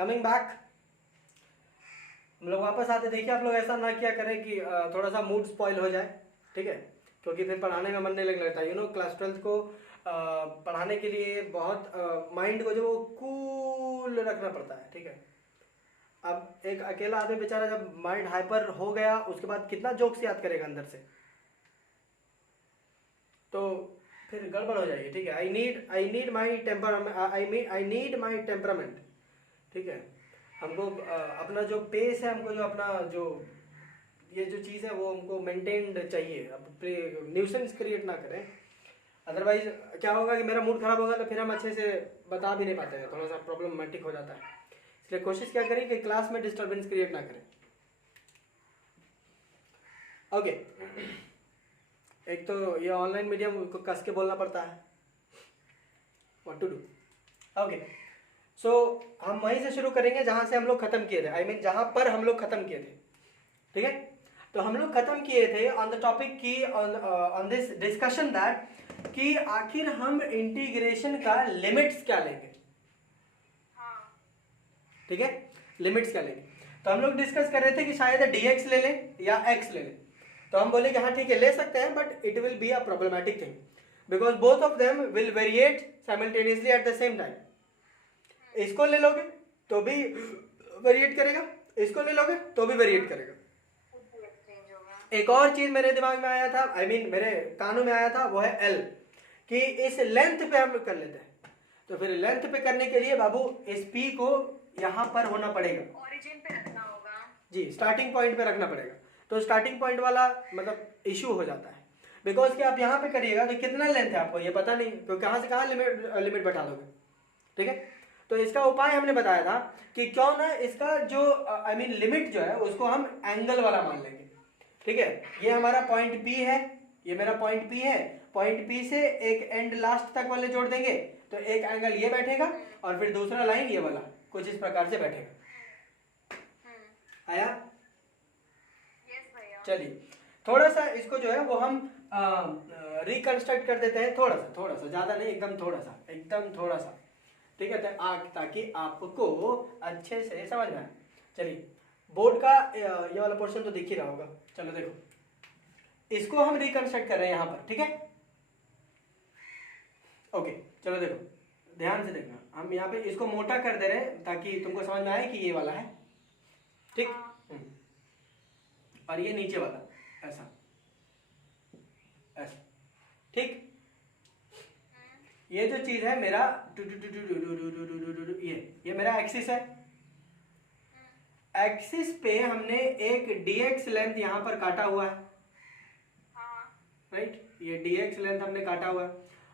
Coming back, हम लोग वापस आते। देखिए आप लोग ऐसा ना किया करें कि थोड़ा सा मूड स्पॉइल हो जाए, ठीक है, क्योंकि फिर पढ़ाने में मन नहीं लगने लगता। यू नो क्लास 12th को पढ़ाने के लिए बहुत माइंड को जो वो कूल रखना पड़ता है, ठीक है। अब एक अकेला आदमी बेचारा जब माइंड हाइपर हो गया उसके बाद कितना जोक्स याद करेगा अंदर से, तो फिर गड़बड़ हो जाएगी, ठीक है। आई नीड माई टेम्परामेंट, ठीक है। हमको अपना जो पेस है, हमको जो अपना जो ये जो चीज़ है वो हमको मेंटेन्ड चाहिए। अब न्यूसेंस क्रिएट ना करें, अदरवाइज क्या होगा कि मेरा मूड खराब होगा तो फिर हम अच्छे से बता भी नहीं पाते हैं, थोड़ा सा प्रॉब्लमेटिक हो जाता है। इसलिए कोशिश क्या करें कि क्लास में डिस्टर्बेंस क्रिएट ना करें। ओके, एक तो ये ऑनलाइन मीडियम को कस के बोलना पड़ता है, व्हाट टू डू। ओके, सो हम वहीं से शुरू करेंगे जहां से हम लोग खत्म किए थे, आई मीन जहां पर हम लोग खत्म किए थे, ठीक है। तो हम लोग खत्म किए थे ऑन द टॉपिक की ऑन दिस डिस्कशन दैट कि आखिर हम इंटीग्रेशन का लिमिट्स क्या लेंगे, ठीक है, लिमिट्स क्या लेंगे। तो हम लोग डिस्कस कर रहे थे कि शायद dx ले लें या x ले लें। तो हम बोले कि हाँ ठीक है ले सकते हैं, but it will be a problematic thing because both of them will variate simultaneously at the same time. इसको ले लोगे तो भी वेरिएट करेगा, इसको ले लोगे तो भी वेरिएट करेगा। एक और चीज मेरे दिमाग में आया था, आई मीन मेरे कानों में आया था, वो है l, कि इस लेंथ पे हम लोग कर लेते हैं। तो फिर लेंथ पे करने के लिए बाबू इस p को यहाँ पर होना पड़ेगा, ओरिजिन पे रखना होगा जी, स्टार्टिंग पॉइंट पे रखना पड़ेगा। तो स्टार्टिंग पॉइंट वाला मतलब इशू हो जाता है, बिकॉज कि आप यहाँ पे करिएगा तो कितना लेंथ है आपको ये पता नहीं, तो कहाँ से कहाँ लिमिट बैठा दोगे, ठीक है। तो इसका उपाय हमने बताया था कि क्यों ना इसका जो आई मीन लिमिट जो है उसको हम एंगल वाला मान लेंगे, ठीक है। ये हमारा पॉइंट P है, ये मेरा पॉइंट P है, पॉइंट P से एक एंड लास्ट तक वाले जोड़ देंगे तो एक एंगल ये बैठेगा और फिर दूसरा लाइन ये वाला कुछ इस प्रकार से बैठेगा। आया? यस भैया। चलिए थोड़ा सा इसको जो है वो हम रिकंस्ट्रक्ट कर देते हैं, थोड़ा सा, ज्यादा नहीं, एकदम थोड़ा सा, ठीक है, ताकि आपको अच्छे से समझ में आए। चलिए बोर्ड का ये वाला पोर्शन तो दिख ही रहा होगा। चलो देखो, इसको हम रिकंस्ट्रक्ट कर रहे हैं यहाँ पर, ठीक है। ओके चलो देखो, ध्यान से देखना, हम यहाँ पे इसको मोटा कर दे रहे हैं ताकि तुमको समझ में आए कि ये वाला है, ठीक। और ये नीचे वाला ऐसा, ठीक। ये जो चीज है मेरा ये मेरा एक्सिस है। एक्सिस पे हमने एक dx लेंथ यहां पर काटा हुआ है, राइट, ये dx लेंथ हमने काटा हुआ है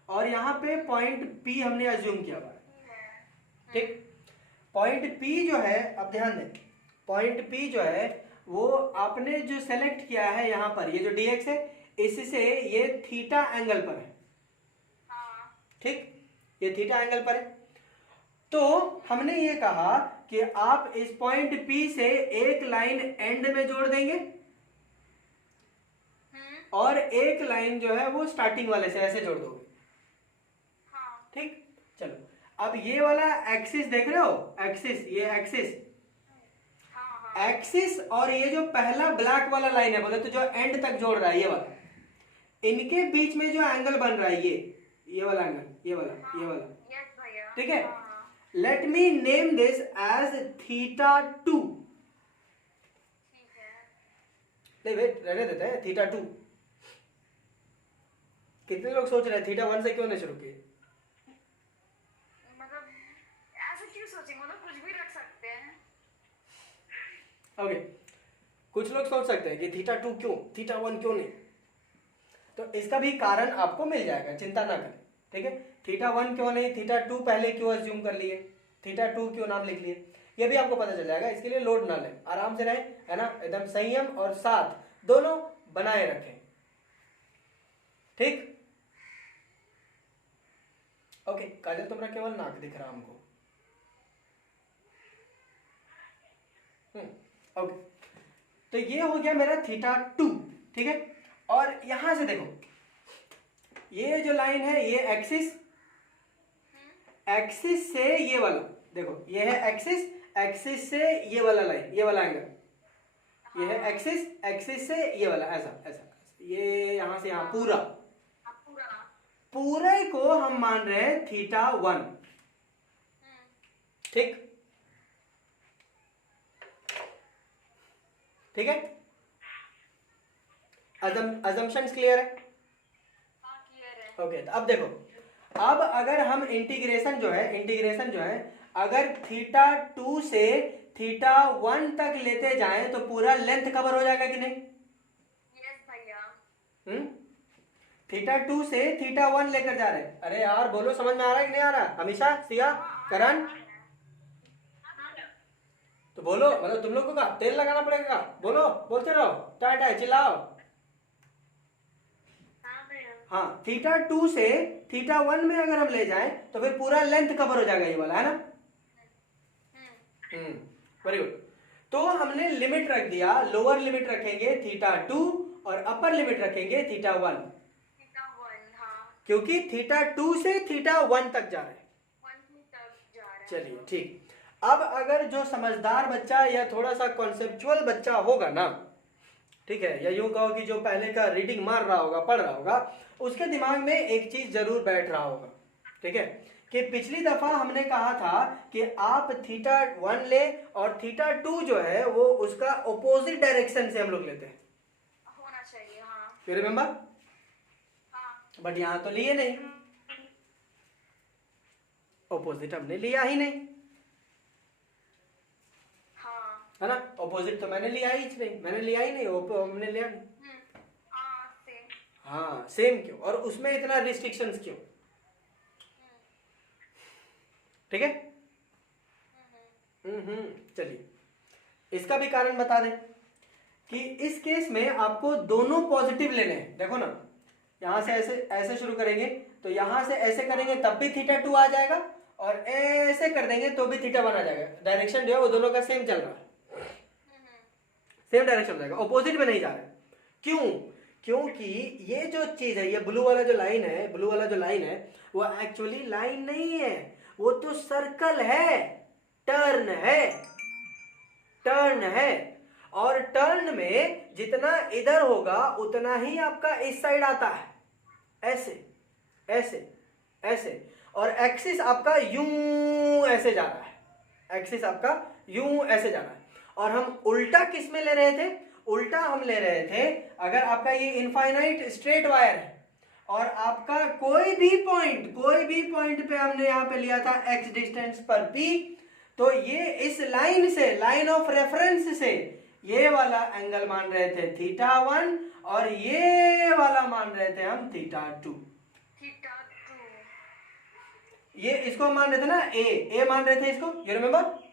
और यहाँ पे पॉइंट P हमने अज्यूम किया हुआ है, ठीक। पॉइंट P जो है, अब ध्यान दें, पॉइंट P जो है वो आपने जो सेलेक्ट किया है यहाँ पर, ये जो dx है इससे ये थीटा एंगल पर है, ठीक, ये थीटा एंगल पर है। तो हमने ये कहा कि आप इस पॉइंट P से एक लाइन एंड में जोड़ देंगे और एक लाइन जो है वो स्टार्टिंग वाले से ऐसे जोड़ दोगे, ठीक। चलो अब ये वाला एक्सिस देख रहे हो, एक्सिस, ये एक्सिस और ये जो पहला ब्लैक वाला लाइन है बोले तो जो एंड तक जोड़ रहा है ये वाला, इनके बीच में जो एंगल बन रहा है ये वाला एंगल, ये वाला, ठीक है। Let me name this as θ2, नहीं वेट रहने देते हैं, θ2। कितने लोग सोच रहे हैं θ1 से क्यों नहीं शुरू किए? मतलब ऐसे क्यों सोचेंगे, मतलब कुछ भी रख सकते हैं। ओके, कुछ लोग सोच सकते हैं कि θ2 क्यों, θ1 क्यों नहीं, तो इसका भी कारण आपको मिल जाएगा, चिंता ना करें, ठीक है। θ1 क्यों नहीं, θ2 पहले क्यों अज्यूम कर लिए, θ2 क्यों नाम लिख लिए, ये भी आपको पता चल जाएगा। इसके लिए लोड ना लें, आराम से रहें, है ना, एकदम संयम और साथ दोनों बनाए रखें, ठीक। ओके काजल, तुम्हारा केवल नाक दिख रहा हमको, ओके। तो ये हो गया मेरा θ2, ठीक है। और यहां से देखो, ये जो लाइन है ये एक्सिस से ये वाला देखो, ये है एक्सिस, एक्सिस से ये वाला लाइन, ये वाला एंगल, ये है एक्सिस, एक्सिस से ये वाला, ऐसा ऐसा, ये यहां से यहां पूरा, पूरा। पूरे को हम मान रहे हैं θ1, ठीक, ठीक है, अजम्पशंस क्लियर है? हाँ क्लियर है। ओके, तो अब देखो, अब अगर हम इंटीग्रेशन जो है अगर θ2 से θ1 तक लेते जाएं तो पूरा लेंथ कवर हो जाएगा कि नहीं? यस भैया। θ2 से θ1 लेकर जा रहे हैं। अरे यार बोलो, समझ में आ रहा है कि नहीं आ रहा? हमेशा, सिया, करण, तो बोलो, मतलब तुम लोगों का तेल लगाना पड़ेगा, बोलो, बोलते रहो, टाइट है, चिल्लाओ। हाँ, θ2 से θ1 में अगर हम ले जाएं तो फिर पूरा लेंथ कवर हो जाएगा, ये वाला, है ना? Very good. तो हमने लिमिट रख दिया, लोअर लिमिट रखेंगे θ2 और अपर लिमिट रखेंगे θ1, क्योंकि θ2 से θ1 तक जा रहे हैं। चलिए ठीक। अब अगर जो समझदार बच्चा या थोड़ा सा कॉन्सेप्चुअल बच्चा होगा ना, ठीक है, या यूं कहो कि जो पहले का रीडिंग मार रहा होगा, पढ़ रहा होगा, उसके दिमाग में एक चीज जरूर बैठ रहा होगा, ठीक है, कि पिछली दफा हमने कहा था कि आप θ1 ले और θ2 जो है वो उसका ऑपोजिट डायरेक्शन से हम लोग लेते हैं, होना चाहिए। हाँ। You remember? हाँ। बट यहां तो लिए नहीं, ऑपोजिट हमने लिया ही नहीं, हाँ। है ना? ऑपोजिट तो मैंने लिया ही नहीं, हमने लिया नहीं। हाँ सेम। हाँ सेम क्यों, और उसमें इतना रिस्ट्रिक्शंस क्यों? ठीक है। चलिए, इसका भी कारण बता दें कि इस केस में आपको दोनों पॉजिटिव लेने हैं। देखो ना, यहां से ऐसे ऐसे शुरू करेंगे तो यहां से ऐसे करेंगे तब भी θ2 आ जाएगा, और ऐसे कर देंगे तो भी θ1 आ जाएगा। डायरेक्शन जो है वो दोनों का सेम चल रहा है, सेम डायरेक्शन हो जाएगा, ऑपोजिट में नहीं जा रहा है। क्यों? क्योंकि ये जो चीज है, ये ब्लू वाला जो लाइन है वो एक्चुअली लाइन नहीं है, वो तो सर्कल है, टर्न है, और टर्न में जितना इधर होगा उतना ही आपका इस साइड आता है, ऐसे, और एक्सिस आपका यूं ऐसे जा रहा है, और हम उल्टा किस में ले रहे थे? उल्टा हम ले रहे थे, अगर आपका ये इनफाइनाइट स्ट्रेट वायर है और आपका कोई भी पॉइंट पे हमने यहां पे लिया था x डिस्टेंस पर p, तो ये इस लाइन से, लाइन ऑफ रेफरेंस से ये वाला एंगल मान रहे थे θ1 और ये वाला मान रहे थे हम θ2। ये इसको मान रहे थे ना, a मान रहे थे इसको, यू रिमेम्बर?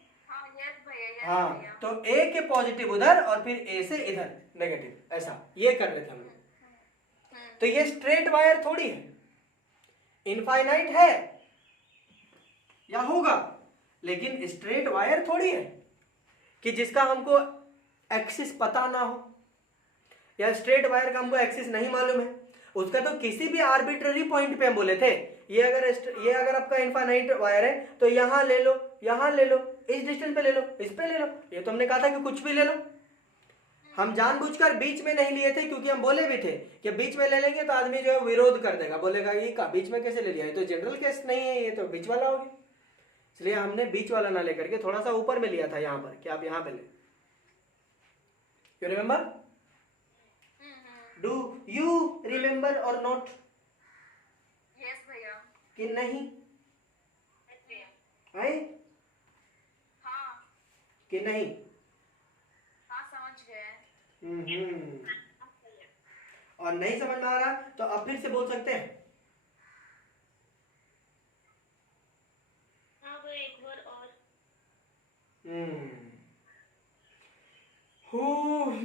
हाँ, तो a के पॉजिटिव उधर और फिर a से इधर नेगेटिव, ऐसा ये कर रहे थे हम। तो ये स्ट्रेट वायर थोड़ी है, इनफाइनाइट है या होगा, लेकिन स्ट्रेट वायर थोड़ी है कि जिसका हमको एक्सिस पता ना हो, या स्ट्रेट वायर का हमको एक्सिस नहीं मालूम है। उसका तो किसी भी आर्बिट्ररी पॉइंट पे हम बोले थे, ये अगर आपका इनफाइनाइट वायर है तो यहां ले लो, इस डिस्टेंस पे ले लो, इस पे ले लो, ये तो हमने कहा था कि कुछ भी ले लो। हम जानबूझकर बीच में नहीं लिए थे, क्योंकि हम बोले भी थे कि बीच में ले लेंगे तो आदमी जो है विरोध कर देगा, बोलेगा ये का बीच में कैसे ले लिया, ये तो जनरल केस नहीं है, ये तो बीच वाला हो गया। इसलिए हमने बीच वाला ना लेकर के थोड़ा सा ऊपर में लिया था यहाँ पर, कि आप यहाँ पे ले। You remember? Do you remember और नॉट? यस भैया। कि नहीं आए? हाँ। कि नहीं? हाँ समझ गए। और नहीं समझ में आ रहा तो आप फिर से बोल सकते हैं। हाँ वो एक बार और।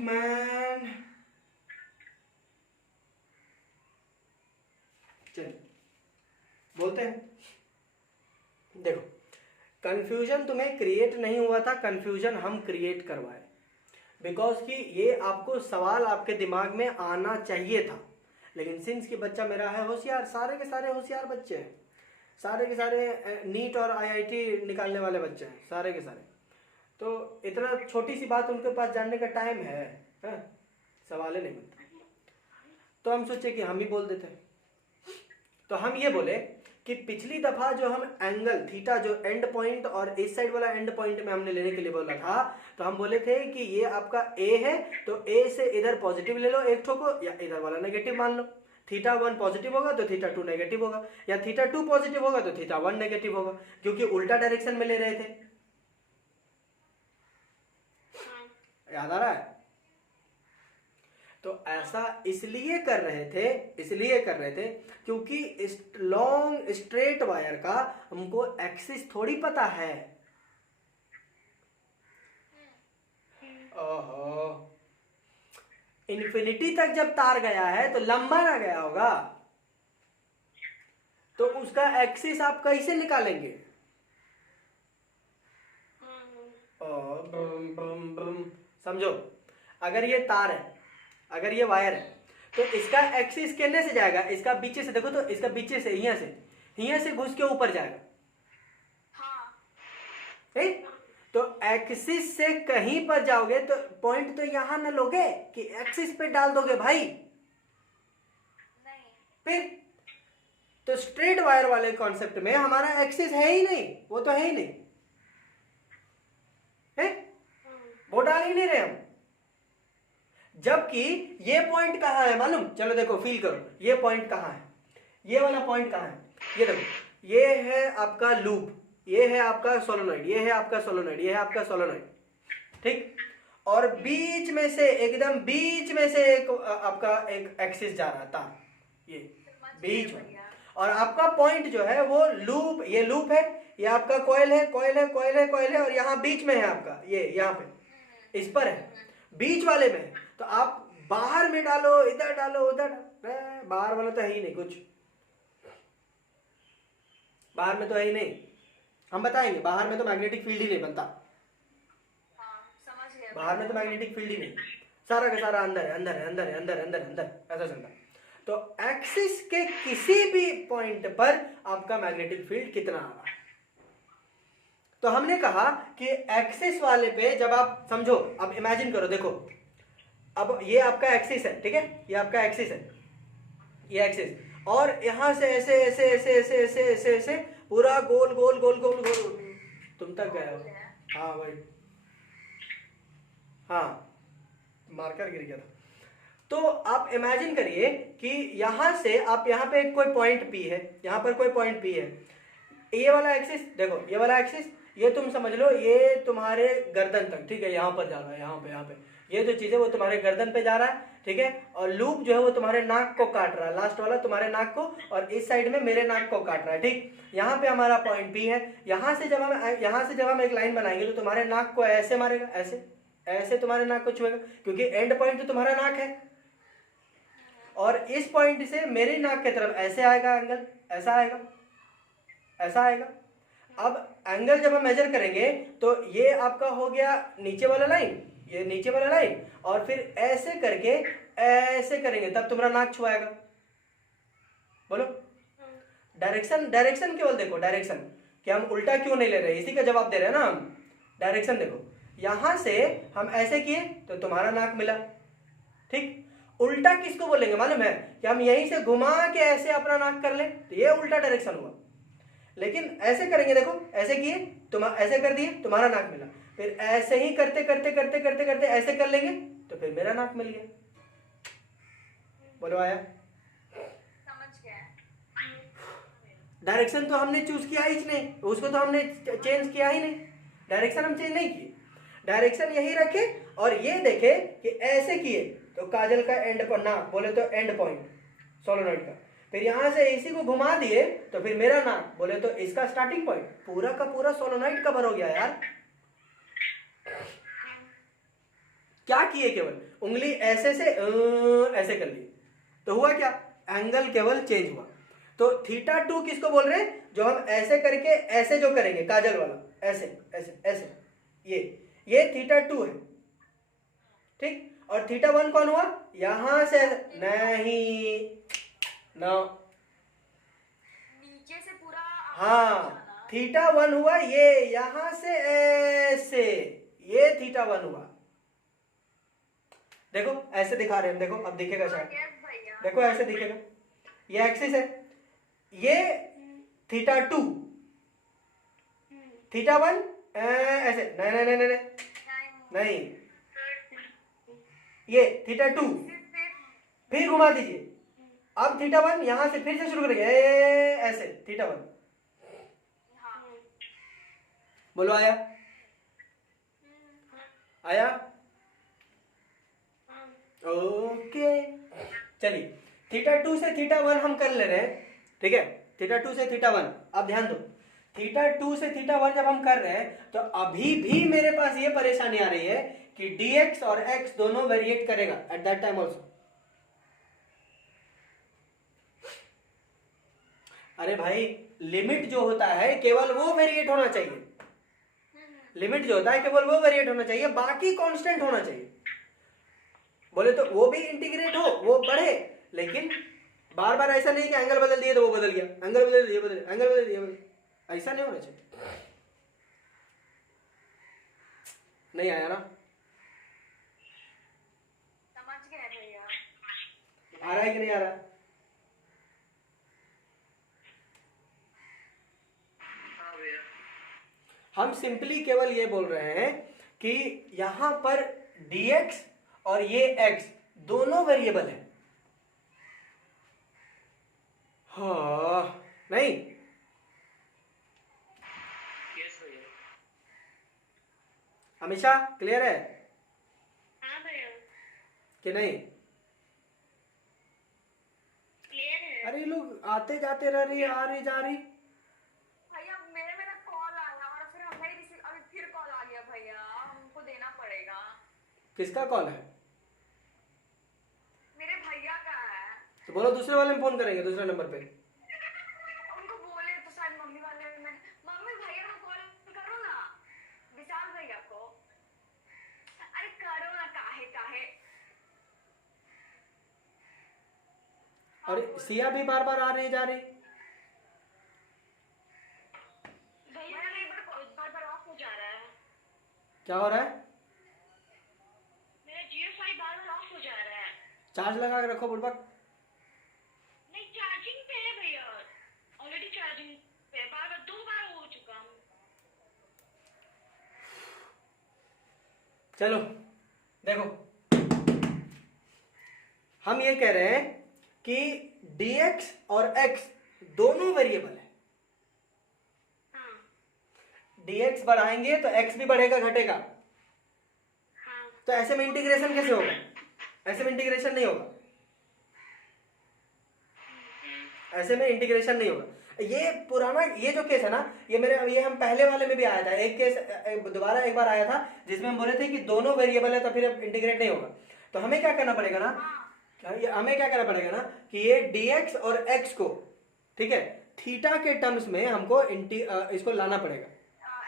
मैन, चलिए बोलते हैं। देखो, कंफ्यूजन तुम्हें क्रिएट नहीं हुआ था, कंफ्यूजन हम क्रिएट करवाए, बिकॉज कि ये आपको सवाल आपके दिमाग में आना चाहिए था, लेकिन सिंस कि बच्चा मेरा है होशियार, सारे के सारे होशियार बच्चे हैं, सारे के सारे नीट और IIT निकालने वाले बच्चे हैं, सारे के सारे, तो इतना छोटी सी बात उनके पास जानने का टाइम है, हाँ? सवाल ही नहीं बनता। तो हम सोचे कि हम ही बोल देते हैं। तो हम ये बोले कि पिछली दफा जो हम एंगल थीटा जो एंड पॉइंट और इस साइड वाला एंड पॉइंट में हमने लेने के लिए बोला था, तो हम बोले थे कि ये आपका ए है, तो ए से इधर पॉजिटिव ले लो एक ठो को, या इधर वाला नेगेटिव मान लो। थीटा 1 पॉजिटिव होगा तो थीटा 2 नेगेटिव होगा, या थीटा 2 पॉजिटिव होगा तो थीटा 1 नेगेटिव होगा, क्योंकि उल्टा डायरेक्शन में ले रहे थे। याद आ रहा है? तो ऐसा इसलिए कर रहे थे क्योंकि इस लॉन्ग स्ट्रेट वायर का हमको एक्सिस थोड़ी पता है। ओहो, इन्फिनिटी तक जब तार गया है तो लंबा ना गया होगा, तो उसका एक्सिस आप कैसे निकालेंगे? समझो, अगर ये तार है, अगर ये वायर है, तो इसका एक्सिस कहने से जाएगा, इसका बीचे से देखो, तो इसका बीचे से यहाँ से घुस के ऊपर जाएगा। ठीक? तो एक्सिस से कहीं पर जाओगे तो पॉइंट तो यहां ना लोगे कि एक्सिस पे डाल दोगे भाई, नहीं। फिर तो स्ट्रेट वायर वाले कॉन्सेप्ट में हमारा एक्सिस है ही नहीं, वो तो है ही नहीं है, वो डाल ही नहीं रहे हम। जबकि ये पॉइंट कहां है मालूम? चलो देखो, फील करो, ये पॉइंट कहां है, ये वाला पॉइंट कहां है? ये देखो, ये है आपका लूप, ये है आपका सोलोनॉइड, ये है आपका सोलोनॉइड, ये है आपका सोलोनॉइड, ठीक? और बीच में से, एकदम बीच में से एक आपका एक एक्सिस जा रहा था, ये बीच में, और आपका पॉइंट जो है वो लूप, ये लूप है, ये आपका कॉइल है, कॉइल है, कॉइल है, कॉइल है, और यहाँ बीच में है आपका, ये यहाँ पे इस पर है, बीच वाले में। तो आप बाहर में डालो, इधर डालो, उधर, बाहर वाला तो है ही नहीं कुछ, बाहर में तो है ही नहीं। हम बताएंगे, बाहर में तो मैग्नेटिक फील्ड ही नहीं बनता, समझ गया। बाहर में तो मैग्नेटिक फील्ड ही नहीं, सारा का सारा अंदर है, अंदर है, अंदर है, अंदर अंदर अंदर, ऐसा चलता है। तो एक्सिस के किसी भी पॉइंट पर आपका मैग्नेटिक फील्ड कितना आ रहा है, तो हमने कहा कि एक्सिस वाले पे जब आप समझो, अब इमेजिन करो, देखो अब ये आपका एक्सिस है, ठीक है, ये आपका एक्सिस है, ये एक्सिस, और यहां से ऐसे ऐसे ऐसे ऐसे ऐसे ऐसे ऐसे पूरा गोल गोल गोल गोल गोल तुम तक गया हो। हाँ भाई, हाँ मार्कर गिर गया था। तो आप इमेजिन करिए कि यहां से आप, यहाँ पे कोई पॉइंट पी है, यहाँ पर कोई पॉइंट पी है, ये वाला एक्सिस देखो, ये वाला एक्सिस, ये तुम समझ लो ये तुम्हारे गर्दन तक, ठीक है, यहाँ पर जा रहा है, यहाँ पे ये जो चीज है वो तुम्हारे गर्दन पे जा रहा है, ठीक है, और लूप जो है वो तुम्हारे नाक को काट रहा है, लास्ट वाला तुम्हारे नाक को, और इस साइड में मेरे नाक को काट रहा है, ठीक। यहाँ पे हमारा पॉइंट पी है, यहाँ से जब हम एक लाइन बनाएंगे तो तुम्हारे नाक को ऐसे मारेगा, ऐसे ऐसे तुम्हारे नाक को छुएगा, क्योंकि एंड पॉइंट तो तुम्हारा नाक है, और इस पॉइंट से मेरे नाक की तरफ ऐसे आएगा एंगल, ऐसा आएगा, ऐसा आएगा। अब एंगल जब हम मेजर करेंगे तो ये आपका हो गया नीचे वाला लाइन, ये नीचे वाला लाइन, और फिर ऐसे करके ऐसे करेंगे तब तुम्हारा नाक छुआएगा। बोलो, डायरेक्शन केवल देखो, डायरेक्शन कि हम उल्टा क्यों नहीं ले रहे, इसी का जवाब दे रहे हैं ना हम। डायरेक्शन देखो, यहां से हम ऐसे किए तो तुम्हारा नाक मिला, ठीक। उल्टा किसको बोलेंगे मालूम है? कि हम यहीं से घुमा के ऐसे अपना नाक कर ले तो ये उल्टा डायरेक्शन हुआ। लेकिन ऐसे करेंगे, देखो ऐसे किए, तुम ऐसे कर दिए, तुम्हारा नाक मिला, फिर ऐसे ही करते करते करते करते करते ऐसे कर लेंगे तो फिर मेरा नाक मिल गया। बोलो आया? समझ गया। डायरेक्शन तो हमने चूज किया ही नहीं, उसको तो हमने चेंज किया ही नहीं, डायरेक्शन हम चेंज नहीं किए, डायरेक्शन यही रखे, और ये देखे कि ऐसे किए तो काजल का एंड पर नाक, बोले तो एंड पॉइंट सोलोनॉइड का, फिर यहां से इसी को घुमा दिए तो फिर मेरा नाक, बोले तो इसका स्टार्टिंग पॉइंट, पूरा का पूरा सोलोनॉइड कवर हो गया यार। क्या किए? केवल उंगली ऐसे से ऐसे कर ली तो हुआ क्या? एंगल केवल चेंज हुआ। तो थीटा 2 किसको बोल रहे हैं? जो हम ऐसे करके ऐसे जो करेंगे काजल वाला, ऐसे ऐसे ऐसे, ये थीटा 2 है, ठीक। और थीटा 1 कौन हुआ? यहां से नहीं, नो, नीचे से पूरा हाँ, थीटा 1 हुआ ये यहां से ऐसे, ये थीटा 1 हुआ। देखो ऐसे दिखा रहे हैं, देखो अब दिखेगा शायद, यस भैया। देखो ऐसे दिखेगा, ये एक्सिस है, ये थीटा 2, थीटा 1 ऐसे, नहीं नहीं नहीं नहीं नहीं, नहीं, ये थीटा 2, फिर घुमा दीजिए, अब थीटा 1 यहां से फिर से शुरू करेंगे, ऐसे थीटा 1, बोलो आया, आया, ओके। चलिए थीटा 2 से थीटा 1 हम कर ले रहे हैं, ठीक है, थीटा 2 से थीटा 1। अब ध्यान दो, थीटा 2 से थीटा 1 जब हम कर रहे हैं तो अभी भी मेरे पास ये परेशानी आ रही है कि dx और x दोनों वेरिएट करेगा एट दैट टाइम ऑल्सो। अरे भाई लिमिट जो होता है केवल वो वेरिएट होना चाहिए, लिमिट जो होता है केवल वो वेरिएट होना चाहिए, बाकी कांस्टेंट होना चाहिए। बोले तो वो भी इंटीग्रेट हो, वो बढ़े, लेकिन बार बार ऐसा नहीं कि एंगल बदल दिए तो वो बदल गया, एंगल बदल दिए बदल, एंगल बदल दिए बदल, ऐसा नहीं होना चाहिए। नहीं आया ना, समझ गए भैया। आ रहा है कि नहीं आ रहा? हम सिंपली केवल ये बोल रहे हैं कि यहां पर dx और ये x दोनों वेरिएबल है। हाँ नहीं, हमेशा क्लियर है हाँ भैया कि नहीं? क्लियर है। अरे लोग आते जाते रह रही, आ रही जा रही। भैया मेरा कॉल आया और फिर हमें अभी फिर कॉल आ गया भैया, हमको देना पड़ेगा। किसका कॉल है? मेरे भैया का है। तो बोलो दूसरे वाले में फोन करेंगे, दूसरे नंबर पे। उनको बोले तो शायद मम्मी वाले में, मम्मी भैया को कॉल करो ना, विशाल भैया को। अरे करो ना, काहे काहे। और सिया भी बार बार आ रही जा रही। भैया मेरा बार बार ऑफ हो जा रहा है। क्या हो रहा है? मेरा जियो फाई बार बार ऑफ हो जा रहा है। चार्ज लगा के रखो बुड़बक। नहीं चार्जिंग पे है भैया, ऑलरेडी चार्जिंग पे, बार बार 2 बार हो चुका हूँ। चलो देखो, हम ये कह रहे हैं कि dx और x दोनों वेरिएबल है। dx बढ़ाएंगे तो x भी बढ़ेगा घटेगा। तो ऐसे में इंटीग्रेशन कैसे होगा? ऐसे में इंटीग्रेशन नहीं होगा, ऐसे में इंटीग्रेशन नहीं होगा। ये पुराना ये जो केस है ना, ये हम पहले वाले में भी आया था, एक केस दोबारा एक बार आया था जिसमें हम बोले थे कि दोनों वेरिएबल है तो फिर इंटीग्रेट नहीं होगा। तो हमें क्या करना पड़ेगा ना, हमें क्या करना पड़ेगा ना कि ये dx और x को, ठीक है, थीटा के टर्म्स में हमको इसको लाना पड़ेगा,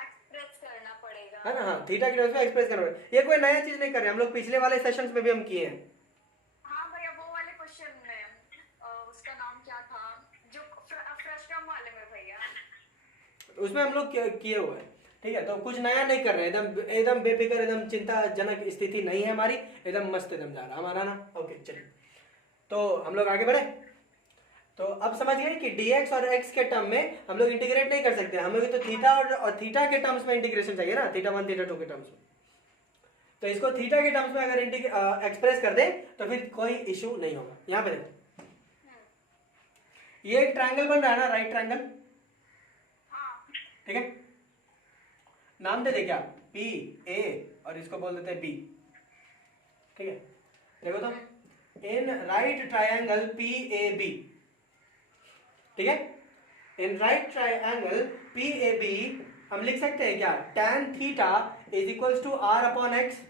एक्सप्रेस करना पड़ेगा, है ना? हाँ, थीटा के टर्म्स में एक्सप्रेस करना पड़ेगा। ये कोई नया चीज नहीं कर रहे, हम लोग पिछले वाले सेशंस में भी हम किए हैं। हाँ भैया वो वाले क्वेश्चन में उसका नाम क्या था जो फ्रस्टम वाले में भैया, उसमें हम लोग किए हुए हैं, ठीक है। तो कुछ नया नहीं कर रहे हैं, एकदम एकदम बेफिक्र, एकदम चिंताजनक स्थिति नहीं है हमारी, एकदम मस्त एकदम जा रहा हमारा ना। ओके चलिए, तो हम लोग आगे बढ़े। तो अब समझ गए कि dx और x के टर्म में हम लोग इंटीग्रेट नहीं कर सकते, हमें तो थीटा और थीटा के टर्म्स में इंटीग्रेशन चाहिए ना, थीटा 1 थीटा 2 के टर्म्स में। तो इसको थीटा के टर्म्स में अगर एक्सप्रेस कर दे तो फिर कोई इशू नहीं होगा। यहाँ पे देखो, ये एक ट्रायंगल बन रहा है ना, राइट ट्रायंगल, ठीक है। नाम दे दे क्या, पी ए, और इसको बोल देते हैं बी, ठीक है। देखो तो, in right triangle P A B, ठीक है, in right triangle P A B हम लिख सकते हैं क्या, tan theta is equals to r upon x.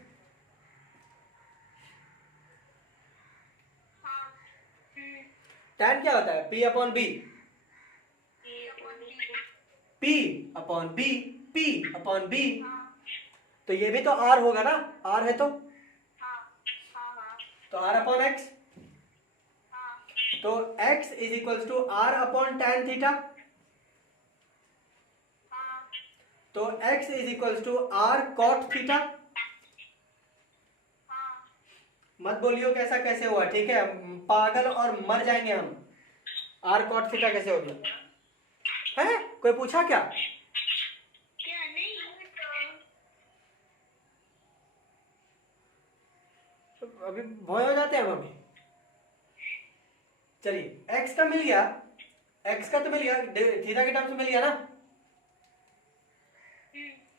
tan क्या होता है, p upon b, p upon b, p upon b. तो ये भी तो r होगा ना, r है तो r अपॉन एक्स। तो x is equals to r upon tan theta, तो x is equals to r cot theta. मत बोलियो कैसा कैसे हुआ, ठीक है, पागल और मर जाएंगे हम। आर कॉट थीटा कैसे हो गया है? कोई पूछा क्या? क्या नहीं अभी भय हो जाते हैं हम अभी। चलिए एक्स का मिल गया, एक्स का तो मिल गया, थीटा के टर्म्स में मिल गया ना,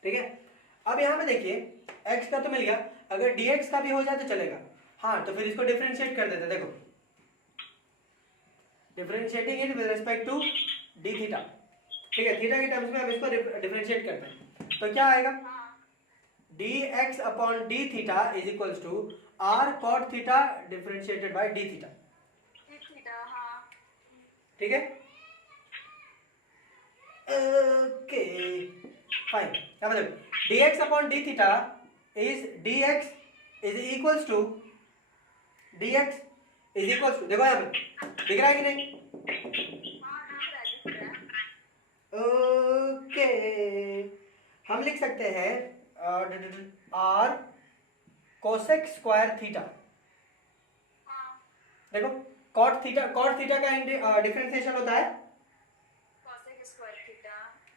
ठीक है। अब यहाँ पे देखिए x का तो मिल गया, अगर dx का भी हो जाए तो चलेगा। हाँ तो फिर इसको डिफरेंशिएट कर देते, देखो differentiating it with respect to d theta, ठीक है, थीटा के टर्म्स में अब इसको डिफरेंशिएट करते हैं तो क्या आएगा, dx upon d theta is equals to r cot theta differentiated by d theta, ठीक है। ओके फाइन, क्या मतलब dx upon d theta is dx is equals to dx is equals to, देखो यहाँ पे दिख रहा है कि नहीं? ओके हम लिख सकते हैं r कोसेक स्क्वायर थीटा, देखो कॉट थीटा का डिफरेंशिएशन होता है,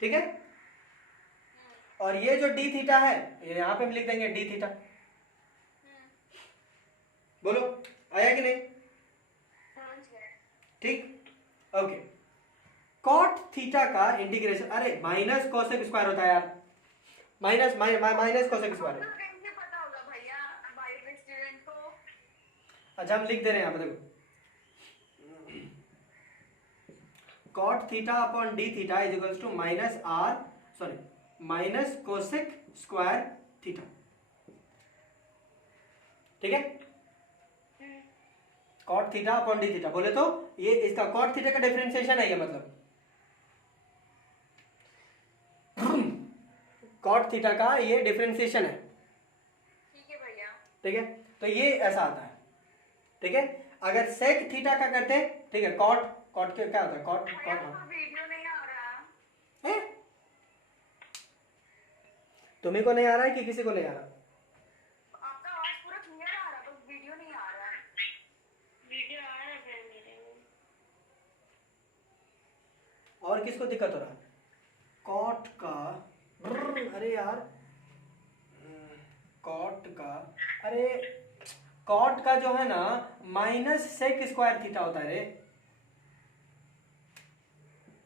ठीक है, और ये जो डी थीटा है ये यहाँ पे हम लिख देंगे डी थीटा, बोलो आया कि नहीं? ठीक, ओके। कॉट थीटा का इंटीग्रेशन, अरे माइनस कोसेक स्क्वायर होता है यार, माइनस माइनस कोसेक स्क्वायर। पता होगा भैया बायो स्टूडेंट को। अच्छा हम लिख दे रहे हैं यहाँ पे, देखो cot theta upon d theta is equals to minus r sorry minus cosec square theta, ठीक है। Cot theta upon d theta बोले तो ये इसका कॉट थीटा का डिफरेंशिएशन है, ये मतलब कॉट थीटा का ये डिफरेंशिएशन है, ठीक है भैया, ठीक है, तो ये ऐसा आता है, ठीक है। अगर सेक थीटा का करते, ठीक है, कॉट के क्या होता है, कॉट वीडियो नहीं आ रहा है, तुम्ही को नहीं आ रहा है कि किसी को नहीं आ रहा? आपका आवाज पूरा क्लियर आ रहा है पर वीडियो नहीं आ रहा है। वीडियो आ रहा है मेरे में। और किसको दिक्कत हो रहा है? कॉट का, अरे यार कॉट का, अरे कॉट का जो है ना माइनस सेक स्क्वायर थीटा होता है रे,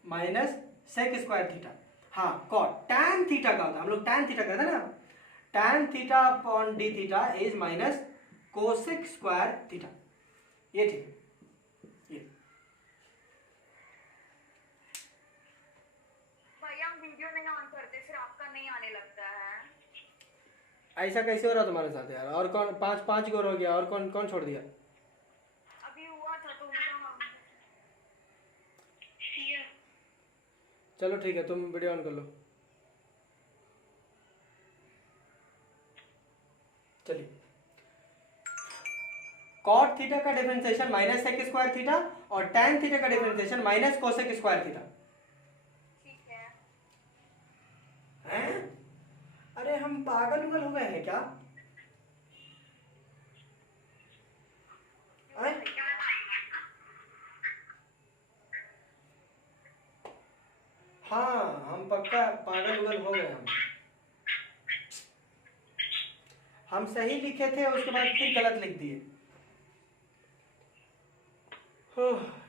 माइनस सेक स्क्वायर थीटा, हाँ कॉट टैन थीटा का होता है, हम लोग टैन थीटा करते हैं ना, tan theta upon d theta is minus cosec square theta, ये ठीक है, ये भैया हम वीडियो नहीं ऑन करते फिर आपका नहीं आने लगता है। ऐसा कैसे हो रहा तुम्हारे साथ यार? और कौन पांच गोर हो गया, और कौन कौन छोड़ दिया? अभी हुआ था तो मेरा चलो ठीक है, तुम वीडियो ऑन कर लो। चलिए कॉट थीटा का differentiation minus sec square theta और टैन थीटा का differentiation minus cosec square theta, ठीक है। हैं? अरे हम पागल उगल हो गए हैं क्या? हैं? हाँ हम पक्का पागल उगल हो गए हम सही लिखे थे उसके बाद फिर गलत लिख दिए,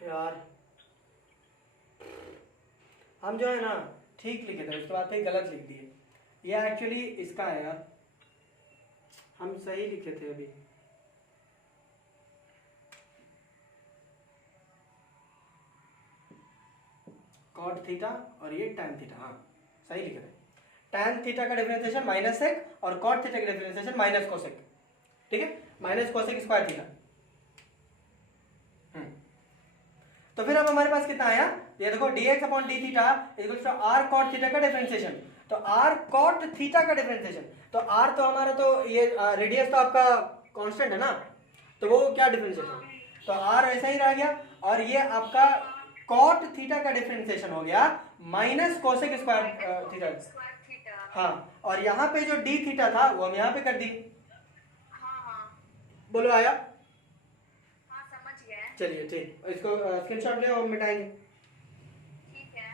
यार हम जो है ना ठीक लिखे थे उसके बाद फिर गलत लिख दिए, ये एक्चुअली इसका है यार, हम सही लिखे थे अभी, कॉट थीटा और ये टैन थीटा, हाँ सही लिखे थे। टैन थीटा का डिफरेंशिएशन माइनस सेक और कॉट थीटा का डिफरेंशिएशन माइनस कोसेक, ठीक है, माइनस कोसेक स्क्वायर थीटा। तो फिर अब हमारे पास कितना आया, ये देखो dx upon d theta equals to r cot theta का डिफरेंशिएशन, तो आर कॉट थीटा का डिफरेंशिएशन, तो आर तो हमारा तो ये रेडियस तो आपका कांस्टेंट है ना, तो वो क्या डिफरेंशिएशन, तो आर ऐसा ही रह गया, और ये आपका कॉट थीटा का डिफरेंशिएशन हो गया माइनस कोसेक स्क्वायर थीटा, हाँ, और यहाँ पे जो डी थीटा था वो हम यहाँ पे कर दी, बोलो आया? हाँ समझ गए। चलिए ठीक, इसको स्क्रीनशॉट ले और मिटाएंगे। ठीक है।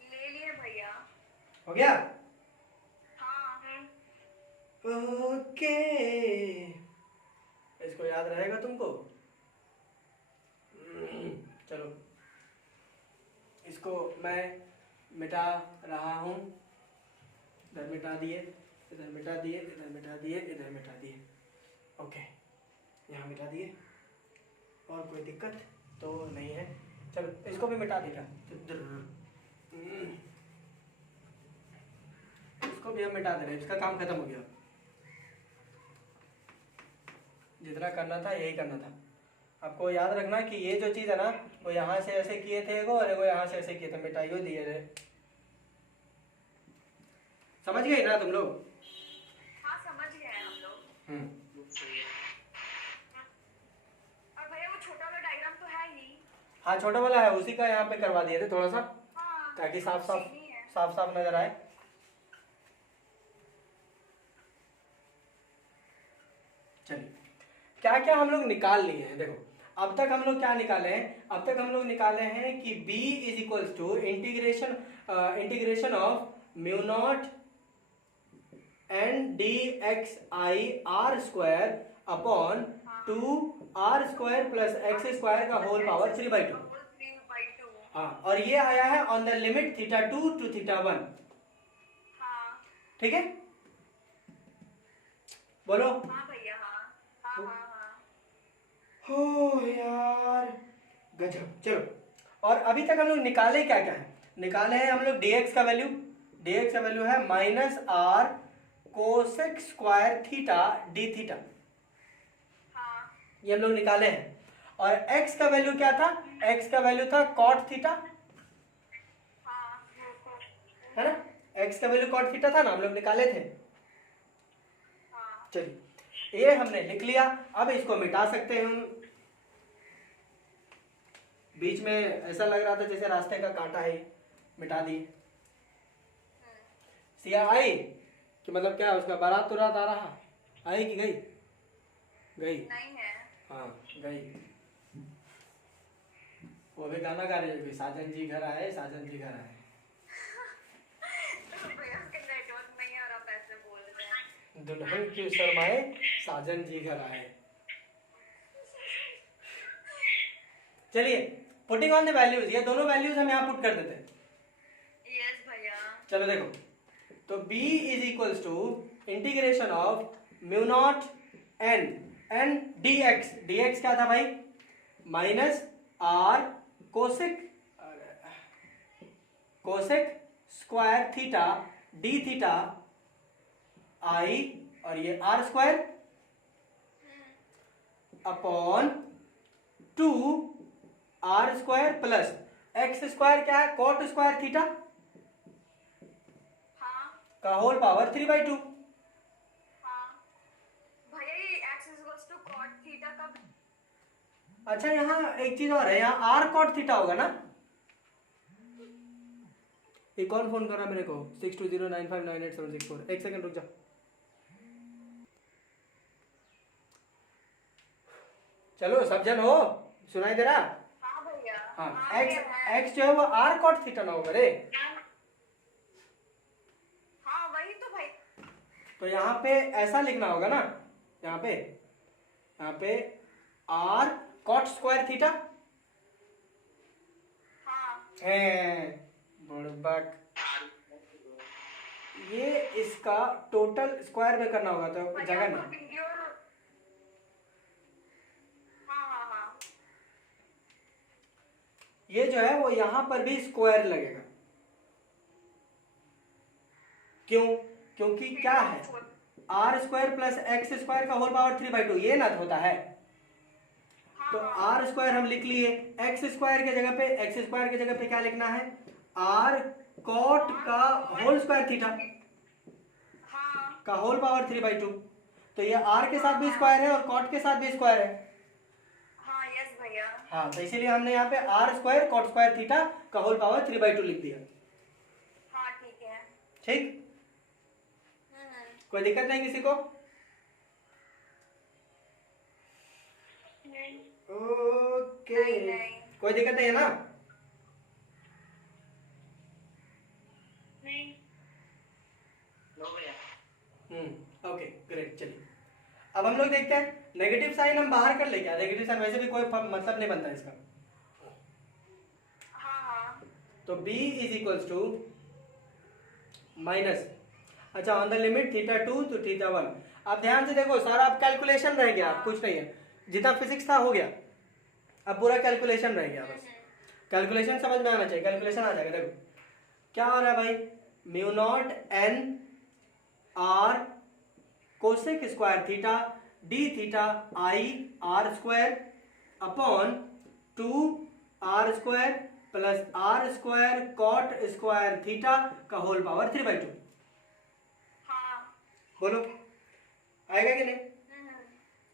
ले लिए भैया। हो गया? हाँ। ओके, इसको याद रहेगा तुमको? चलो, इसको मैं मिटा रहा हूँ। इधर मिटा दिए, इधर मिटा दिए, इधर मिटा दिए, इधर मिटा दिए। ओके, यहाँ मिटा दिए। और कोई दिक्कत तो नहीं है। चलो इसको भी मिटा देगा। इसको भी हम मिटा दे रहे हैं, इसका काम खत्म हो गया। जितना करना था यही करना था। आपको याद रखना कि ये जो चीज़ है ना, वो यहाँ से ऐसे किए थे एगो, और एगो यहाँ से ऐसे किए थे, मिटाइयो दिए थे। समझ गए ना तुम लोग? हाँ समझ गए हम लोग। और भैया वो छोटा वाला डायग्राम तो है ही। हाँ छोटा वाला है, उसी का यहाँ पे करवा दिए थे थोड़ा सा, हाँ ताकि साफ साफ सही है। साफ साफ नजर आए। चलिए, क्या क्या हम लोग निकाल लिए हैं देखो। अब तक हम लोग क्या निकाले हैं? अब तक हम लोग निकाले हैं कि b is equals to integration of mu not an d x I r square upon 2r² plus x square का होल पावर 3/2। 3/2। हाँ, और ये आया है ऑन द लिमिट θ2 to θ1। हाँ ठीक है, बोलो। हाँ भैया। हाँ हाँ हाँ हाँ। हो यार, गजब। चलो, और अभी तक हम लोग निकाले क्या क्या है? निकाले हैं हम लोग dx का वैल्यू। dx का वैल्यू है -r cosec square theta D theta, हाँ ये हम लोग निकाले हैं। और x का वैल्यू क्या था? x का वैल्यू था cot थीटा, हाँ है ना? x का वैल्यू cot थीटा था ना, हम लोग निकाले थे। हाँ। चलिए, ये हमने लिख लिया। अब इसको मिटा सकते हैं हम। बीच में ऐसा लग रहा था जैसे रास्ते का कांटा है, मिटा दिए। सिया आई कि मतलब क्या उसका बारात तुरात आ रहा? आई कि गई? गई। नहीं है। हाँ गई। वो भी गाना गा रही है, साजन जी घर आए, साजन जी घर आए। तो भैया उसके नेटवर्क नहीं आ रहा, पैसे बोल रहे हैं। दुल्हन की शर्माए, साजन जी घर आए। चलिए, पुटिंग ऑन द वैल्यूज, ये दोनों वैल्यूज हम यहाँ पुट कर देते हैं। यस भैया। चलो देखो, तो b is equals to integration of mu not n dx। dx क्या था भाई? -r cosec square theta D theta I, और ये r square upon 2r square plus x square क्या है? कॉट स्क्वायर थीटा हाँ का होल पावर 3/2। हाँ भैया ये x equals to cot theta का। अच्छा, यहाँ एक चीज और है, यहाँ आर कॉट थीटा होगा ना? ये कौन फोन कर रहा है मेरे को? 6209598764। एक सेकंड रुक जा। चलो सब जन हो, सुनाई दे रहा? हाँ भैया। हाँ, एक्स जो है वो आर कॉट थीटा ना होगा रे। हाँ वही तो भाई। तो यहाँ पे ऐसा लिखना होगा ना, यहाँ पे आर कॉट स्क्वायर थीटा हाँ है। बुड़बक, ये इसका टोटल स्क्वायर में करना होगा, तो भैया जगह वो नहीं। वीडियो। हाँ हाँ हाँ। ये जो है वो यहां पर भी स्क्वायर लगेगा। क्यों? क्योंकि क्या है, r square plus x square का होल पावर 3/2, ये ना होता है। तो आर स्क्वायर हम लिख लिए, एक्स स्क्वायर के जगह पे क्या लिखना है? आर कॉट का होल स्क्वायर थीटा हाँ का होल पावर 3/2। तो ये आर के साथ भी स्क्वायर है और कॉट के साथ भी स्क्वायर है। हाँ हाँ, तो इसीलिए हमने यहाँ पे r square cot square theta का होल पावर 3/2 लिख दिया। हाँ ठीक है। ठीक, कोई दिक्कत नहीं किसी को? नहीं ओके, नहीं कोई दिक्कत नहीं है ना? नहीं। Okay great. चलिए अब हम लोग देखते हैं नेगेटिव साइन हम बाहर कर ले क्या? नेगेटिव साइन वैसे भी कोई मतलब नहीं बनता इसका। हाँ हाँ तो b is equals to minus, अच्छा on the limit theta 2 to theta 1। आप ध्यान से देखो, सारा अब कैलकुलेशन रह गया, अब कुछ नहीं है, जितना फिजिक्स था हो गया, अब पूरा कैलकुलेशन रह गया बस। कैलकुलेशन समझ में आना चाहिए, कैलकुलेशन आ जाएगा। देखो क्या हो रहा है भाई, mu not n r cosec square theta D theta I r square upon 2 r square plus r square cot square theta का होल पावर 3/2। हाँ बोलो आएगा कि नहीं?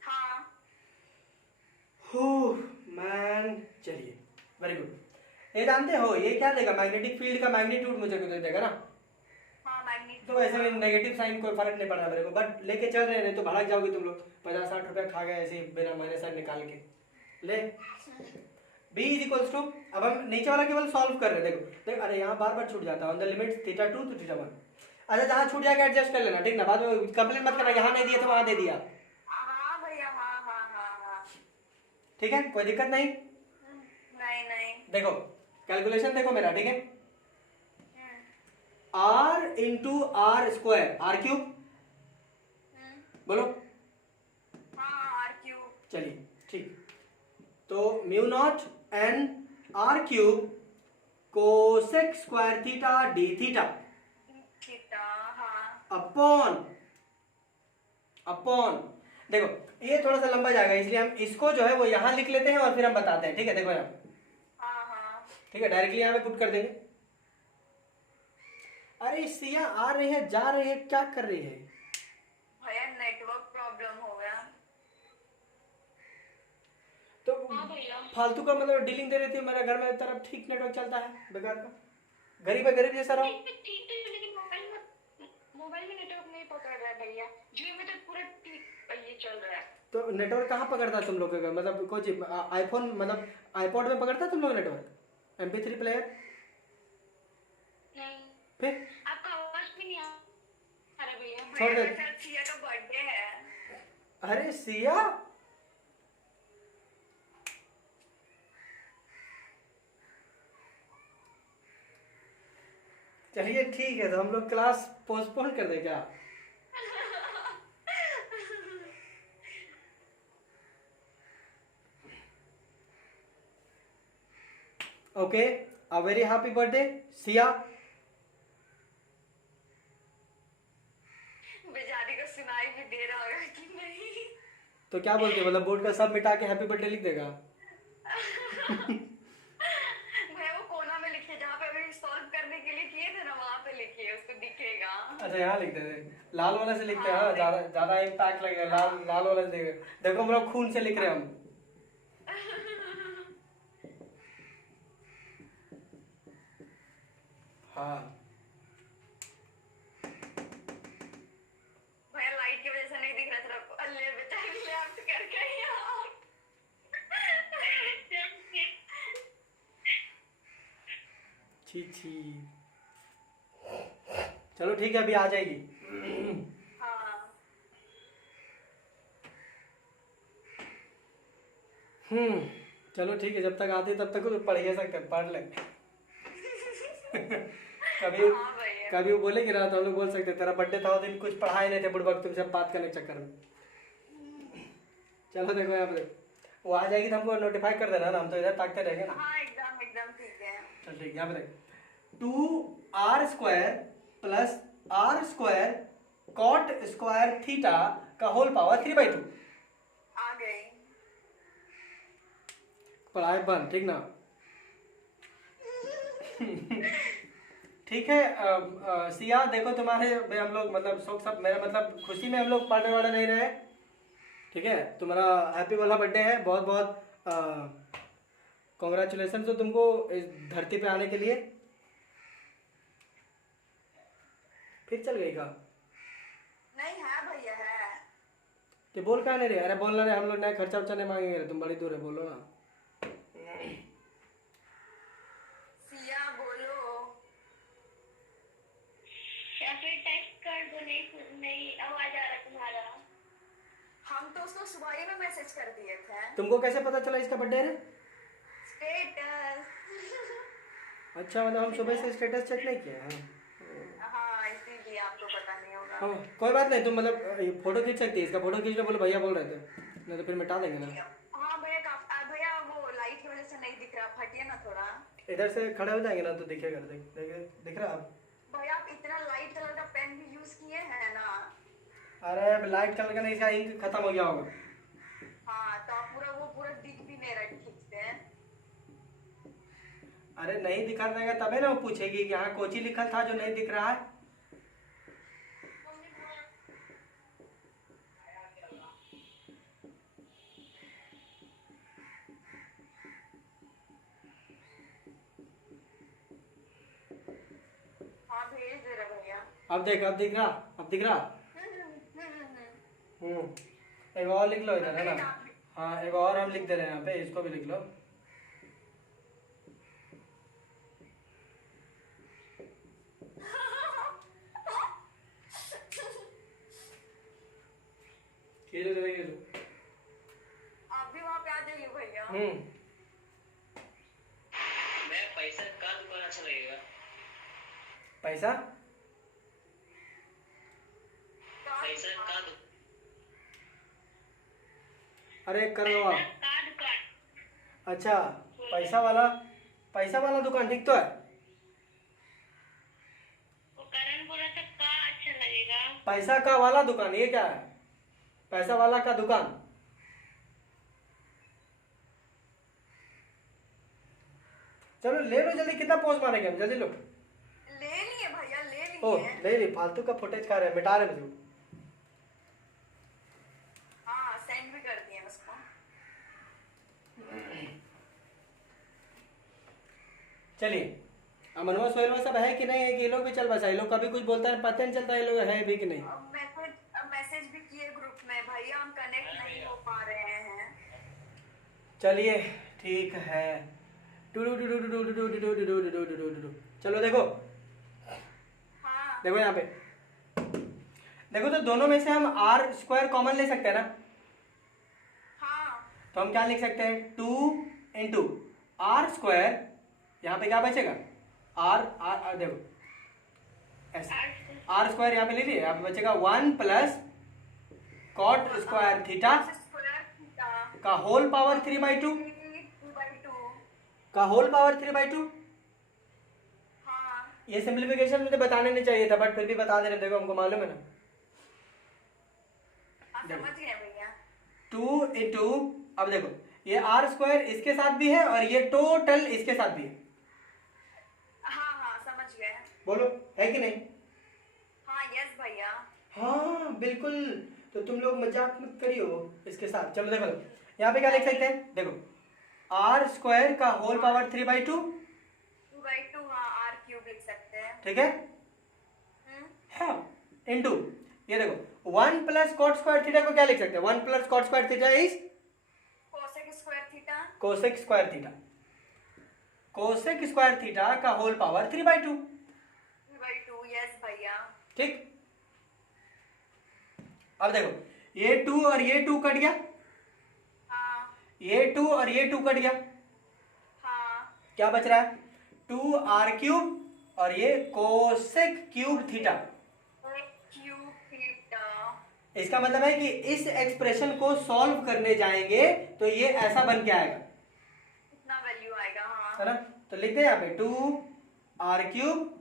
हाँ मैन चलिए वेरी गुड। ये जानते हो ये क्या देगा? मैग्नेटिक फील्ड का मैग्नीट्यूड मुझे कुछ देगा ना। हाँ मैग्नीट्यूड। तो वैसे में नेगेटिव साइन कोई फर्क नहीं पड़ रहा मेरे को, बट लेके चल रहे हैं, नहीं तो भड़क जाओगे तुम लोग। 50-60 रुपया खा गए ऐसे ही बिना माइनस साइन निकाल के। ले b इज इक्वल्स टू, अब हम नीचे वाला केवल सॉल्व कर रहे हैं। देखो देख, अरे यहाँ बार बार छूट जाता है, on the limit theta 2 to theta 1। अच्छा जहाँ छूट जाएगा एडजस्ट कर लेना, ठीक ना? बाद में कंप्लेन मत करना यहाँ नहीं दिया तो वहाँ दे दिया। हाँ भैया हाँ हाँ हाँ हाँ। ठीक है, कोई दिक्कत नहीं। नहीं नहीं। देखो कैलकुलेशन देखो मेरा, ठीक है? R into r square r cube, बोलो। हाँ आर क्यूब। चलिए ठीक, तो mu not n r cube cosec square theta D theta theta हाँ। अपॉन अपॉन, देखो ये थोड़ा सा लंबा जाएगा इसलिए हम इसको जो है वो यहाँ लिख लेते हैं और फिर हम बताते हैं, ठीक है? देखो यहाँ, हाँ हाँ ठीक है, डायरेक्टली यहाँ पे पुट कर देंगे। अरे सिया आ रही है जा रही है, क्या कर रही है? भैया नेटवर्क प्रॉब्लम हो गया। तो हाँ भैया। फालतू का मतलब डीलिंग दे रही थी। मेरे घर में तरफ ठीक नेटवर्क चलता है, बेकार का गरीब है, गरीब जैसा रहो। ठीक है लेकिन मोबाइल में नेटवर्क नहीं पकड़ रहा है भैया। जियो में तो पूरा ठीक ये चल रहा है। तो नेटवर्क कहाँ पकड़ता है तुम लोग के घर? मतलब कुछ आईफोन मतलब आईपॉड में पकड़ता है तुम लोग नेटवर्क? MP3 player? नहीं फिर आपका आवाज भी नहीं आ रहा भैया। छोड़ दे। भैया कल सिया का बर्थडे है। अरे सिया, चलिए ठीक है, तो हम लोग क्लास पोस्टपोन कर दे क्या? Okay, a very happy birthday Siya. बेचारी को सुनाई भी दे रहा होगा कि नहीं। तो क्या बोलते हो, मतलब बोर्ड का सब मिटा के हैप्पी बर्थडे लिख देगा? भैया वो कोना में लिखे जहाँ पे अभी सॉल्व करने के लिए किए थे ना, वहाँ पे लिखिए, उसको दिखेगा। अच्छा यहाँ लिख देते, लाल वाला से लिखते हैं। हाँ, ज्यादा ज्यादा इम्पैक्ट लगेगा, लाल लाल वाला से देखो। देखो हम लोग खून से लिख रहे हैं हम। हाँ भैया लाइट की वजह से नहीं दिख रहा था आपको। अल्ले बेचारी लेफ्ट कर गई यार। छी छी, चलो ठीक है, अभी आ जाएगी। हाँ चलो ठीक है, जब तक आती तब तक तो पढ़ ही सकते हैं, पढ़ लें। कभी हाँ भैया। कभी वो बोलेगी ना तो हम लोग बोल सकते हैं, तेरा बर्थडे था वो दिन कुछ पढ़ाए नहीं थे बुड़बक तुमसे बात करने के चक्कर में। चलो देखो यहाँ पे वो आ जाएगी तो हमको नोटिफाई कर देना ना, हम तो इधर ताकते रहेंगे ना। हाँ एकदम एकदम ठीक है। चल ठीक है, यहाँ पे देख 2r square plus r square cot square theta का होल पावर 3/2। आ गई। पढ़ाई बंद, ठीक ना? ठीक है सिया, देखो तुम्हारे हम लोग मतलब शौक सब मेरा मतलब खुशी में हम लोग पढ़ने वाले नहीं रहे, ठीक है? तुम्हारा हैप्पी वाला बर्थडे है, बहुत बहुत कॉन्ग्रेचुलेसन तो तुमको इस धरती पे आने के लिए। फिर चल गई का नहीं है भैया है। कि बोल का नहीं रे, अरे बोलना रे, हम लोग नया खर्चा वर्चा नहीं मांगेंगे रे, तुम बड़ी दूर है, बोलो ना। सिया बोलो। या फिर टेक्स्ट कर दो, नहीं आवाज आ रहा तुम्हारा। हम तो उसको सुबह ही में मैसेज कर दिए थे। तुमको कैसे पता चला इसका बर्थडे है? स्टेटस। अच्छा, मतलब हम सुबह से स्टेटस चेक नहीं किया है। हाँ इसीलिए आपको पता नहीं होगा। हाँ कोई बात नहीं, तुम मतलब फोटो खींच सकती है इसका, फोटो खींच लो, बोलो भैया बोल रहे थे, नहीं तो फिर मिटा देंगे ना। हाँ भैया भैया वो लाइट की वजह से नहीं दिख रहा, फटिए ना थोड़ा। इधर से खड़े हो जाएंगे ना तो दिखेगा, दिख रहा अब। भैया आप इतना लाइट कलर का पेन भी यूज किए हैं ना। अरे अब लाइट कलर का नहीं, इसका इंक खत्म हो गया होगा। हाँ तो आप पूरा दिख भी नहीं रहा खींचते हैं। अरे नहीं दिखा रहेगा तबे ना वो पूछेगी कि यहाँ कोची लिखल था जो नहीं दिख रहा है। हाँ भेज दे रहे भैया। अब देख, अब दिख रहा, अब दिख रहा। एक और लिख लो इधर, है ना। हाँ एक और हम लिख दे रहे हैं यहाँ पे, इसको भी लिख लो। खींचो जरा, खींचो। आप भी वहाँ पे आ जाइए भैया। मैं पैसा का दुकान अच्छा लगेगा। पैसा पैसा का अरे कर लो आप। का दुकान। अच्छा पैसा वाला दुकान ठीक तो है। वो करण बोला था का अच्छा लगेगा। पैसा का वाला दुकान, ये क्या है? पैसा वाला का दुकान। चलो ले लो जल्दी, कितना पोज मारेंगे हम, जल्दी लो। ले लिए भैया, ले ओ लिए। ले ली, फालतू का फुटेज खा रहे हैं, मिटा रहे हैं मुझे। हाँ सेंड भी कर दिए उसको। चलिए, अमनवा सोहेलवा सब है कि नहीं है, कि ये लोग भी चल बसा, ये लोग कभी कुछ बोलता है पता नहीं चलता ये लोग है भी कि नहीं। मैसेज भी किए ग्रुप में, भैया हम कनेक्ट नहीं हो पा रहे हैं। चलिए ठीक है। चलो देखो, हाँ देखो यहाँ पे देखो, तो दोनों में से हम आर स्क्वायर कॉमन ले सकते हैं ना। हाँ तो हम क्या लिख सकते हैं, 2 इंटू आर स्क्वायर, यहाँ पे क्या बचेगा, आर आर देखो ऐसे, आर स्क्वायर यहाँ पे ले लिए, यहाँ पे बचेगा 1 plus cot square theta square theta का होल पावर 3/2 2/2। का होल पावर 3/2। हाँ ये सिंप्लीफिकेशन मुझे बताने नहीं चाहिए था, बट फिर भी बता दे रहे, देखो हमको मालूम है ना। आप समझ गए भैया। 2 इंटू, अब देखो ये आर स्क्वायर इसके साथ भी है और ये टोटल इसके साथ भी है, हाँ हाँ समझ गए। बोलो है कि नहीं। हाँ यस भैया। हाँ बिल्कुल, तो तुम लोग मजाक मत करियो इसके साथ। चलो देखो यहाँ पे क्या लिख सकते हैं, देखो आर स्क्वायर का होल पावर 3/2, 2/2। हाँ आर क्यूब लिख सकते हैं। ठीक है, हाँ इंटू ये देखो 1 प्लस कॉट स्क्वायर थीटा को क्या लिख सकते हैं, 1 plus cot square theta is cosec square theta. Cosec square theta, cosec square theta का होल पावर 3/2। 2/2 यस भैया। ठीक, अब देखो ये 2 और ये 2 कट गया, हाँ ये 2 और ये 2 कट गया, हाँ क्या बच रहा है, 2r क्यूब और ये cosec cube theta. Cube theta. इसका मतलब है कि इस एक्सप्रेशन को सॉल्व करने जाएंगे तो ये ऐसा बन के आएगा, कितना वैल्यू आएगा। हाँ है ना। तो लिखते हैं यहाँ पे 2r cube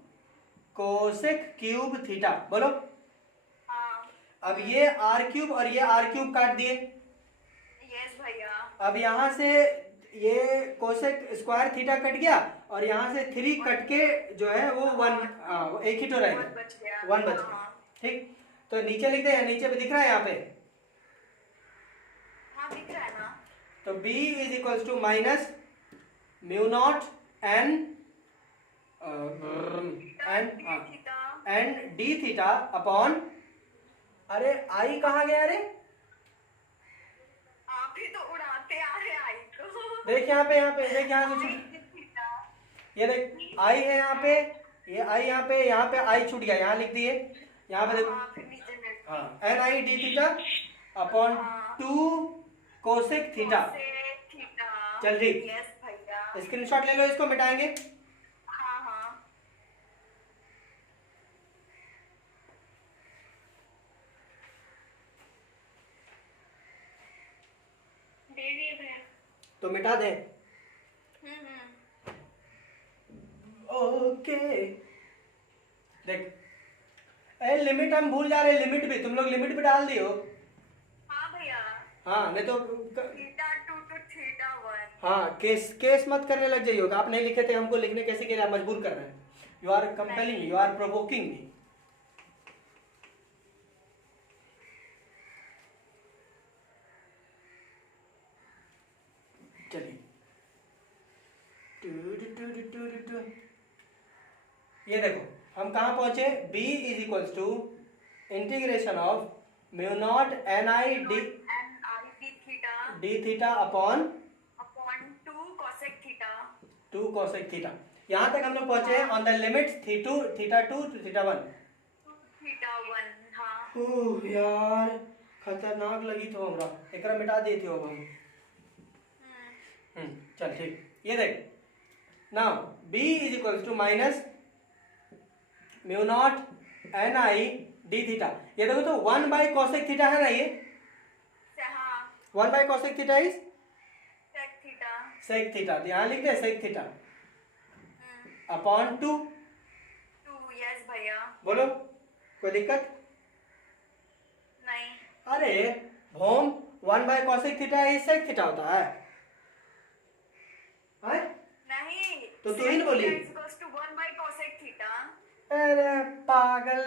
cosec cube theta, बोलो। हाँ अब ये r क्यूब और ये r क्यूब काट दिए, यस भैया। अब यहाँ से ये कोसेक स्क्वायर थीटा कट गया और यहाँ से 3 कट के जो है वो 1 एक ही तो रहेगा, 1 बच गया। 1 बच गया। ठीक, तो नीचे लिखते हैं, नीचे पे दिख रहा है यहाँ पे, हाँ दिख रहा है ना। तो b is equals to minus mu not an D theta upon, अरे आई कहाँ गया रे? आप ही तो उड़ाते आ रहे आई को। देख यहाँ पे देख यहाँ से ये देख आई है यहाँ पे, ये आई यहाँ पे आई छूट गया, यहाँ लिख दिए, यहाँ पे देखो। फिर नीचे में हाँ N I D theta upon 2 cosec theta. Theta. चल ठीक, यस भैया। स्क्रीनशॉट ले लो, इसको मिटाएंगे। हाँ हाँ दे दिए भैया। तो मिटा दे। हम्म। ओके देख, ए लिमिट हम भूल जा रहे, लिमिट भी तुम लोग लिमिट भी डाल दियो। हाँ भैया। हाँ नहीं तो थीटा 2 to थीटा 1। हाँ केस मत करने लग जाइए, आप नहीं लिखे थे, हमको लिखने कैसे के लिए आप मजबूर कर रहे हैं। You are compelling, you are provoking me. चलिए ये देखो हम कहाँ पहुंचे, b is equals to integration of mu not N I D theta D theta upon upon 2 cosec theta. 2 cosec theta. यहाँ तक हम लोग पहुंचे on the limits theta 2 to theta 1। Theta 1 हाँ। ओह यार खतरनाक लगी तो हमरा, एकरा मिटा देती हो अब हम। चल ठीक, ये देख now b is equals to minus mu not N I D theta. ये देखो तो 1 बाई कोसेक थीटा है ना, ये हाँ 1 by cosec theta is sec theta. Sec theta, तो यहाँ लिख दे सेक थीटा अपॉन 2। 2 यस भैया। बोलो कोई दिक्कत? नहीं अरे भोम 1 by cosec theta is sec theta होता है? नहीं तो तू ही ना बोली। 1 by cosec थीटा। अरे पागल,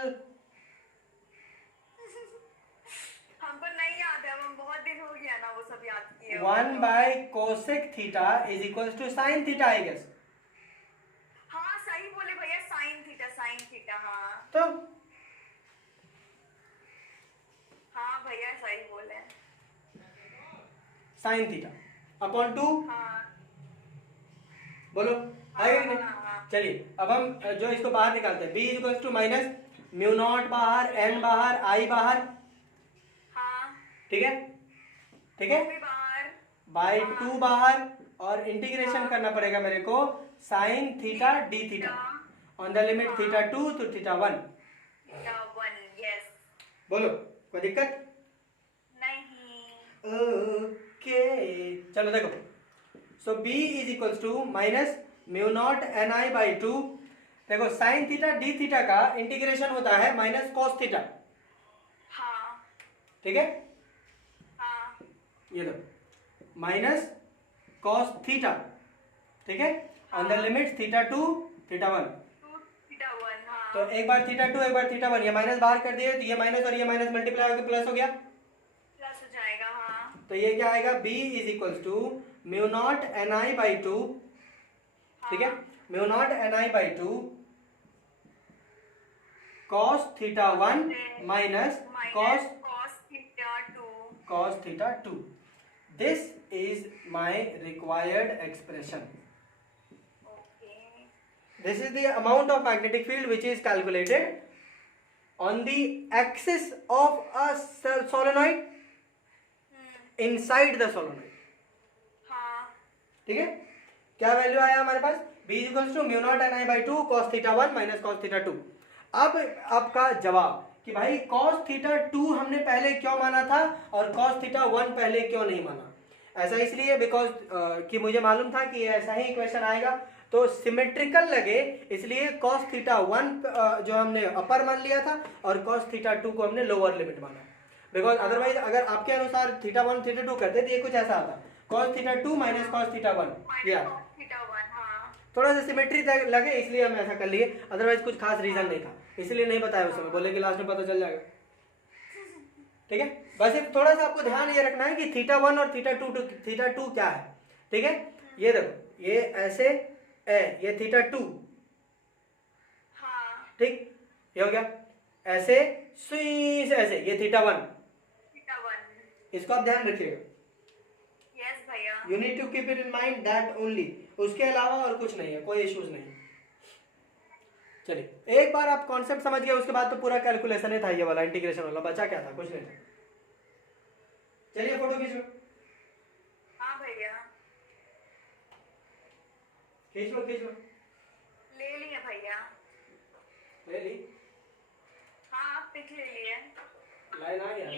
हमको नहीं याद है, अब हम बहुत दिन हो गया ना वो सब याद किए। 1 by cosec theta is equals to sine theta I guess. हाँ सही बोले भैया, साइन थीटा हाँ। तो हाँ भैया सही बोले। Sine theta upon 2। हाँ बोलो आएगा कि नहीं? हाँ। चलिए अब हम जो इसको बाहर निकालते हैं, b is equals to minus mu not बाहर, n बाहर, i बाहर, हाँ ठीक है ठीक है, वो भी बाहर। बाई 2 बाहर, और इंटीग्रेशन करना पड़ेगा मेरे को sine theta D theta on the limit theta 2 to theta 1। Theta 1 yes. बोलो कोई दिक्कत? नहीं ओके चलो देखो, so b is equals to minus mu not N I by 2। देखो साइन थीटा डी थीटा का इंटीग्रेशन होता है माइनस कॉस थीटा, हाँ ठीक है, हाँ ये दो माइनस कॉस थीटा, ठीक है, on the limit theta 2 theta 1। 2 theta 1 हाँ। तो एक बार थीटा 2 एक बार थीटा 1, ये माइनस बाहर कर दिए, तो ये माइनस और ये माइनस मल्टीप्लाई होकर प्लस हो गया, प्लस हो जाएगा हाँ। तो ये क्या आएगा, b is equals to mu not N I by 2, ठीक है, mu not N I by 2 cos theta 1 minus cos cos theta 2। This is my required expression. Okay. This is the amount of magnetic field which is calculated on the axis of a solenoid inside the solenoid. हाँ ठीक है, क्या value आया हमारे पास, b equals to mu not N I by 2 cos theta 1 minus cos theta 2। अब आपका जवाब कि भाई cos थीटा 2 हमने पहले क्यों माना था और cos थीटा 1 पहले क्यों नहीं माना? ऐसा इसलिए बिकॉज कि मुझे मालूम था कि ऐसा ही इक्वेशन आएगा, तो सिमेट्रिकल लगे इसलिए cos थीटा 1 जो हमने अपर मान लिया था और cos थीटा 2 को हमने लोअर लिमिट माना, बिकॉज अदरवाइज अगर आपके अनुसार थीटा 1 थीटा 2 करते तो ये कुछ ऐसा आता cos theta 2 minus cos theta 1, या थीटा 1 हाँ। थोड़ा सा सिमेट्री लगे इसलिए हम ऐसा कर लिए, अदरवाइज कुछ खास रीजन नहीं था, इसलिए नहीं बताया उस समय, बोले कि लास्ट में पता चल जाएगा, ठीक है। बस एक थोड़ा सा आपको ध्यान ये रखना है कि थीटा 1 और थीटा 2 क्या है, ठीक है। ये देखो ये ऐसे ए, ये थीटा 2, हाँ ठीक, ये हो गया। ऐसे सुई से ऐसे, ये थीटा 1। थीटा 1। इसको आप ध्यान रखिएगा। यस भैया। You need to keep it in mind that only, उसके अलावा और कुछ नहीं है, कोई इश्यूज नहीं। चलिए एक बार आप कॉन्सेप्ट समझ गए, उसके बाद तो पूरा कैलकुलेशन ही था ये वाला, इंटीग्रेशन वाला, बचा क्या था, कुछ नहीं था। चलिए फोटो खींच लो, हाँ भैया खींच लो, खींच लो। ले लिए भैया। ले ली, हाँ पिक ले लिए। लाइन आ गया ना।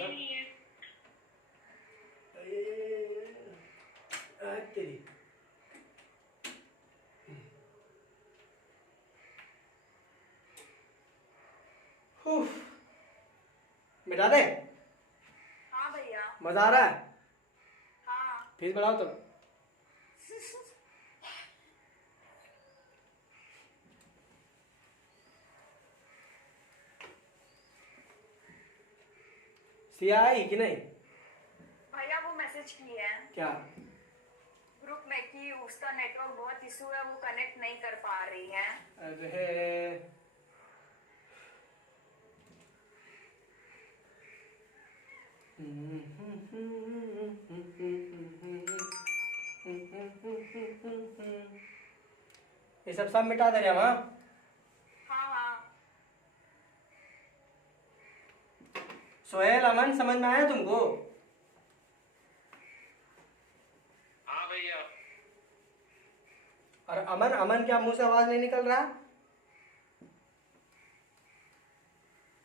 तेरी मिटा दे। हाँ भैया। मजा आ रहा है? हाँ फीस बढ़ाओ तो। सिया आई कि नहीं? भैया वो मैसेज की है क्या? ग्रुप में कि उसका नेटवर्क बहुत इशू है, वो कनेक्ट नहीं कर पा रही है। अरे ये सब मिटा दे रहे हम। हाँ हाँ सोहेल, अमन, समझ में आया तुमको? हाँ भैया। और अमन, अमन क्या मुंह से आवाज नहीं निकल रहा?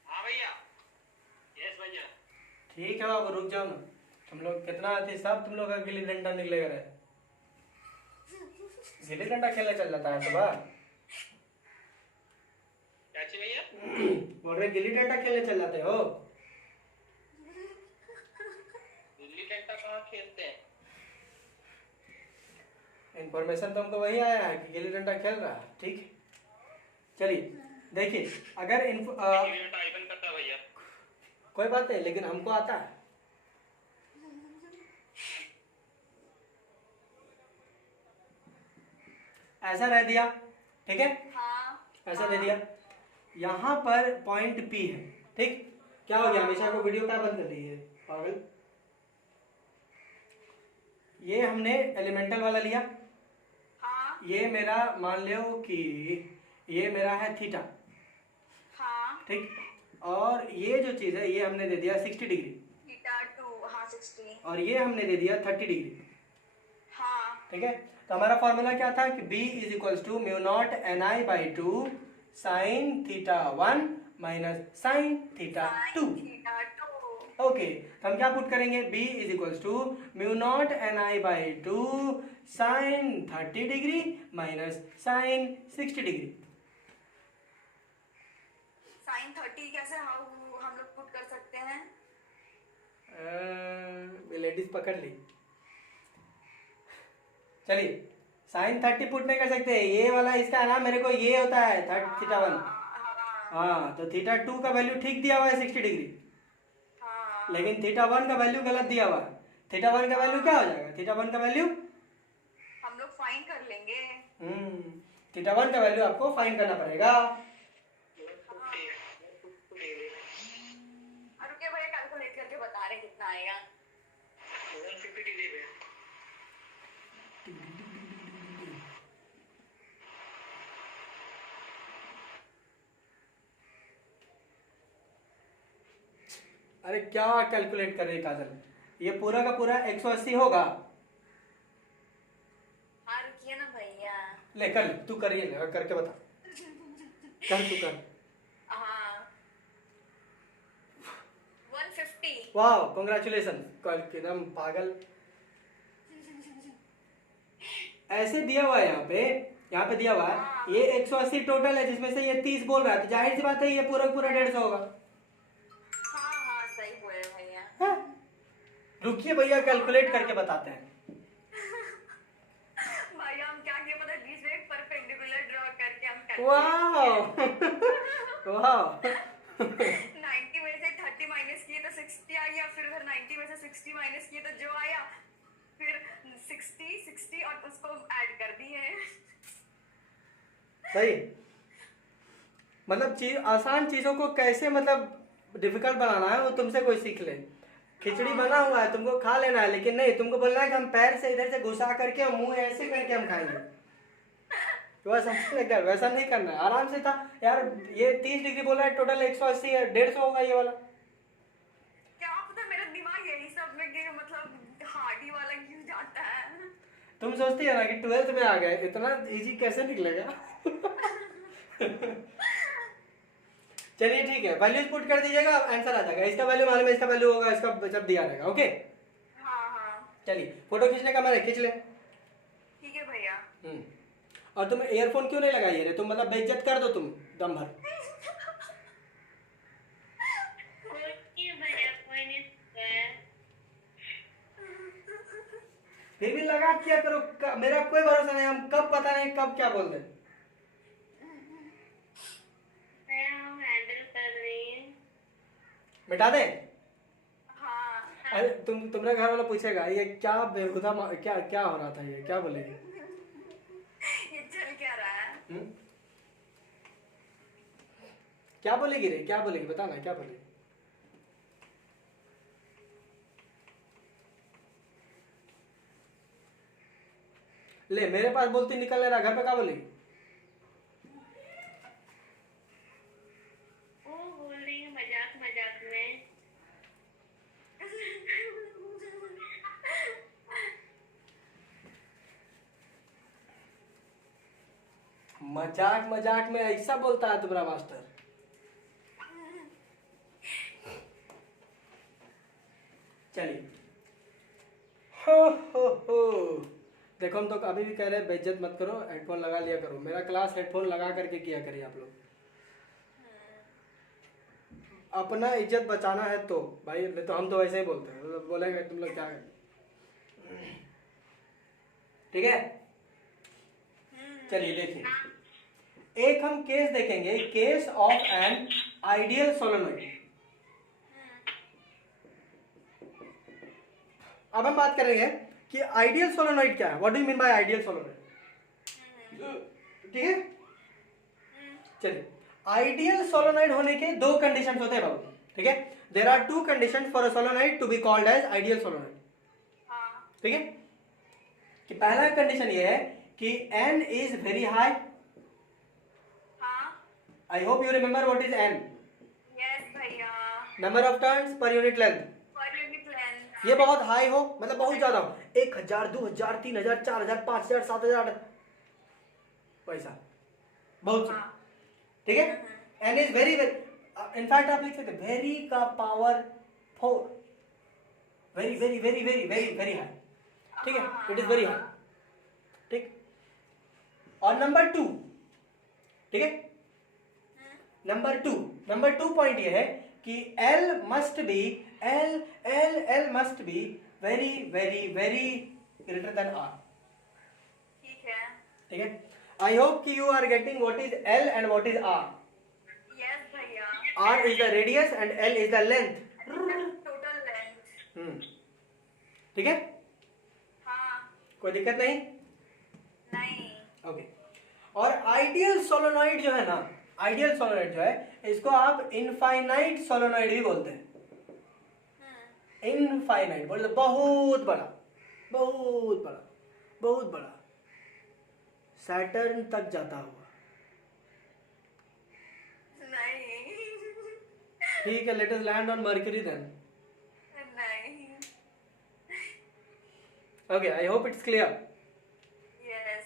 हाँ भैया। यस भैया। ठीक है बाबू, रुक जाओ ना। तुम लोग कितना थे सब, तुम लोग का गिल्ली डंडा निकलेगा रहे। गिल्ली डंडा खेलने चल जाता है सुबह। क्या चाहिए भैया? बोल रहे गिल्ली डंडा खेलने चल जाते हो? गिल्ली डंडा कहाँ खेलते हैं? इन्फॉर्मेशन तो हमको वही आया है कि गिल्ली डंडा खेल रहा है। ठीक है, चलिए देखिए, अगर गिल्ली डंडा आइकन करता है भैया। कोई बात नहीं, लेकिन हमको आता है। ऐसा रह दिया, ठीक है, हाँ ऐसा दे दिया। यहाँ पर पॉइंट P है, ठीक। क्या हो गया, हमेशा को वीडियो क्या बंद कर दी है पागल। ये हमने एलिमेंटल वाला लिया। हाँ ये मेरा मान लो कि ये मेरा है थीटा, हाँ ठीक। और ये जो चीज है ये हमने दे दिया 60 डिग्री, थीटा 2 हाँ 60। और ये हमने दे दिया 30 डिग्री, हाँ ठीक है। तो हमारा फॉर्मूला क्या था कि B is equals to mu not NI/2 sine theta 1 minus sine theta 2। Theta 2। Okay, तो हम क्या पुट करेंगे, B is equals to mu not NI/2 sine 30 degree minus sine 60 degree. Sine 30 कैसे हम लोग पुट कर सकते हैं? लेडीज पकड़ ली। चलिए, साइन 30 पुट नहीं कर सकते, ये वाला इसका ना मेरे को ये होता है थीटा 1। हाँ, तो थीटा 2 का वैल्यू ठीक दिया हुआ है 60 डिग्री, हाँ लेकिन थीटा 1 का वैल्यू गलत दिया हुआ है। थीटा 1 का वैल्यू क्या हो जाएगा, थीटा 1 का वैल्यू हम लोग फाइन कर लेंगे। थीटा 1 का वैल्यू आपको फाइंड करना पड़ेगा। रुके भैया, कैलकुलेट करके बता रहे कितना आएगा। 150 डिग्री में। अरे क्या कैलकुलेट कर रही है काजल, ये पूरा का पूरा 180 होगा। हाँ रुकिए ना भैया। ले कर ले, तू करिए, ले करके बता, कर तू कर। हाँ 150। वाह, कांग्रेचुलेशन, एकदम पागल। ऐसे दिया हुआ है यहाँ पे दिया हुआ है ये 180 टोटल है, जिसमें से ये 30 बोल रहा है, तो जाहिर सी बात है ये पूरा पूरा 150 होगा। हाँ हाँ सही बोले भैया। हाँ? रुकिए भैया, कैलकुलेट करके बताते हैं। भैया हम क्या किए पता है, बीच में एक परपेंडिकुलर ड्रॉ करके हम वाह वाह 90 में से 30 माइनस किए तो 60 आ गया, फिर उधर 90 में से 60 माइनस किए तो जो आया, फिर 60 और उसको ऐड कर दिए। सही। मतलब चीज आसान चीजों को कैसे मतलब डिफिकल्ट बनाना है वो तुमसे कोई सीख ले। खिचड़ी बना हुआ है, तुमको खा लेना है, लेकिन नहीं, तुमको बोलना है कि हम पैर से इधर से घुसा करके और मुंह ऐसे करके हम खाएंगे। तो समथिंग लाइक दैट, वैसा नहीं करना है, आराम से था यार। ये 30 डिग्री बोल रहा है, टोटल 180 है, 150 होगा ये वाला। क्या पता मेरा दिमाग यही सब में कि मतलब हार्डी वाला क्यों जाता है। तुम सोचती है ना कि 12th में आ गए, इतना इजी कैसे निकलेगा। चलिए ठीक है, वैल्यूज पुट कर दीजिएगा, आंसर आ जाएगा। इसका वैल्यू मालूम है, इसका वैल्यू होगा, इसका जब दिया रहेगा। ओके हाँ चलिए, फोटो खींचने का मैंने खींच ले। ठीक है भैया। और तुम ईयरफोन क्यों नहीं लगाई रे? तुम मतलब बेइज्जत कर दो तुम दम भर। कोई भैया कोई नहीं है। फिर भी लगा क्या करो, मेरा कोई भरोसा नहीं, हम कब पता नहीं कब क्या बोल दें। हम हैंडल कर रही हैं। मिटा दे। हाँ अरे तुम्हारा घर वाला पूछेगा ये क्या बेहुदा क्या क्या हो रहा था, ये क्या बोलेगी? ये चल क्या रहा है। क्या बोलेगी रे, क्या बोलेगी बता ना, क्या बोलेगी? ले मेरे पास बोलती निकल ले रहा, घर पे क्या बोलेगी? वो बोल रही है मजाक मजाक में। मजाक मजाक में ऐसा बोलता है तुम्हारा मास्टर? चलिए हो। देखो हम तो अभी भी कह रहे हैं बेइज्जत मत करो, हेडफोन लगा लिया करो। मेरा क्लास हेडफोन लगा करके किया करिए आप लोग। अपना इज्जत बचाना है तो भाई, नहीं तो हम तो वैसे ही बोलते हैं, तो बोलेंगे तुम लोग क्या करें। ठीक है चलिए देखिए, एक हम केस देखेंगे, case of an ideal solenoid. अब हम बात करेंगे कि आइडियल सोलेनोइड क्या है, what do you mean by ideal solenoid. ठीक है चलिए, आइडियल सोलेनोइड होने के दो कंडीशंस होते हैं बाबू। ठीक है, there are two conditions for a solenoid to be called as ideal solenoid. हाँ ठीक है, कि पहला कंडीशन ये है कि n इज वेरी हाई। हाँ I hope you remember what is n, yes भैया। Number of turns per unit length. Per unit length. ये बहुत हाई हो, मतलब बहुत ज्यादा हो, 1000 2000 3000 4000 5000 7000 पैसा, बहुत सा। हाँ ठीक है, n is very very, in fact आप लिख सकते वेरी का power 4, very very very very very very high. ठीक है, इट इज वेरी हाई। ठीक, और नंबर 2, ठीक है, नंबर टू पॉइंट ये है कि L must be L must be very very very greater than R। ठीक है। ठीक है, आई होप कि you are getting what is L and what is R। Yes भैया। R is the radius and L is the length। Total length. ठीक है, हाँ कोई दिक्कत नहीं। नहीं। ओके, और आइडियल सोलेनोइड जो है ना, आइडियल सोलेनोइड जो है, इसको आप इनफाइनाइट सोलेनोइड भी बोलते हैं। इनफाइनाइट बोल, बहुत बड़ा बहुत बड़ा बहुत बड़ा, सैटर्न तक जाता हुआ। नहीं ठीक है, let us land on Mercury then. नहीं। Okay, I hope it's clear. Yes.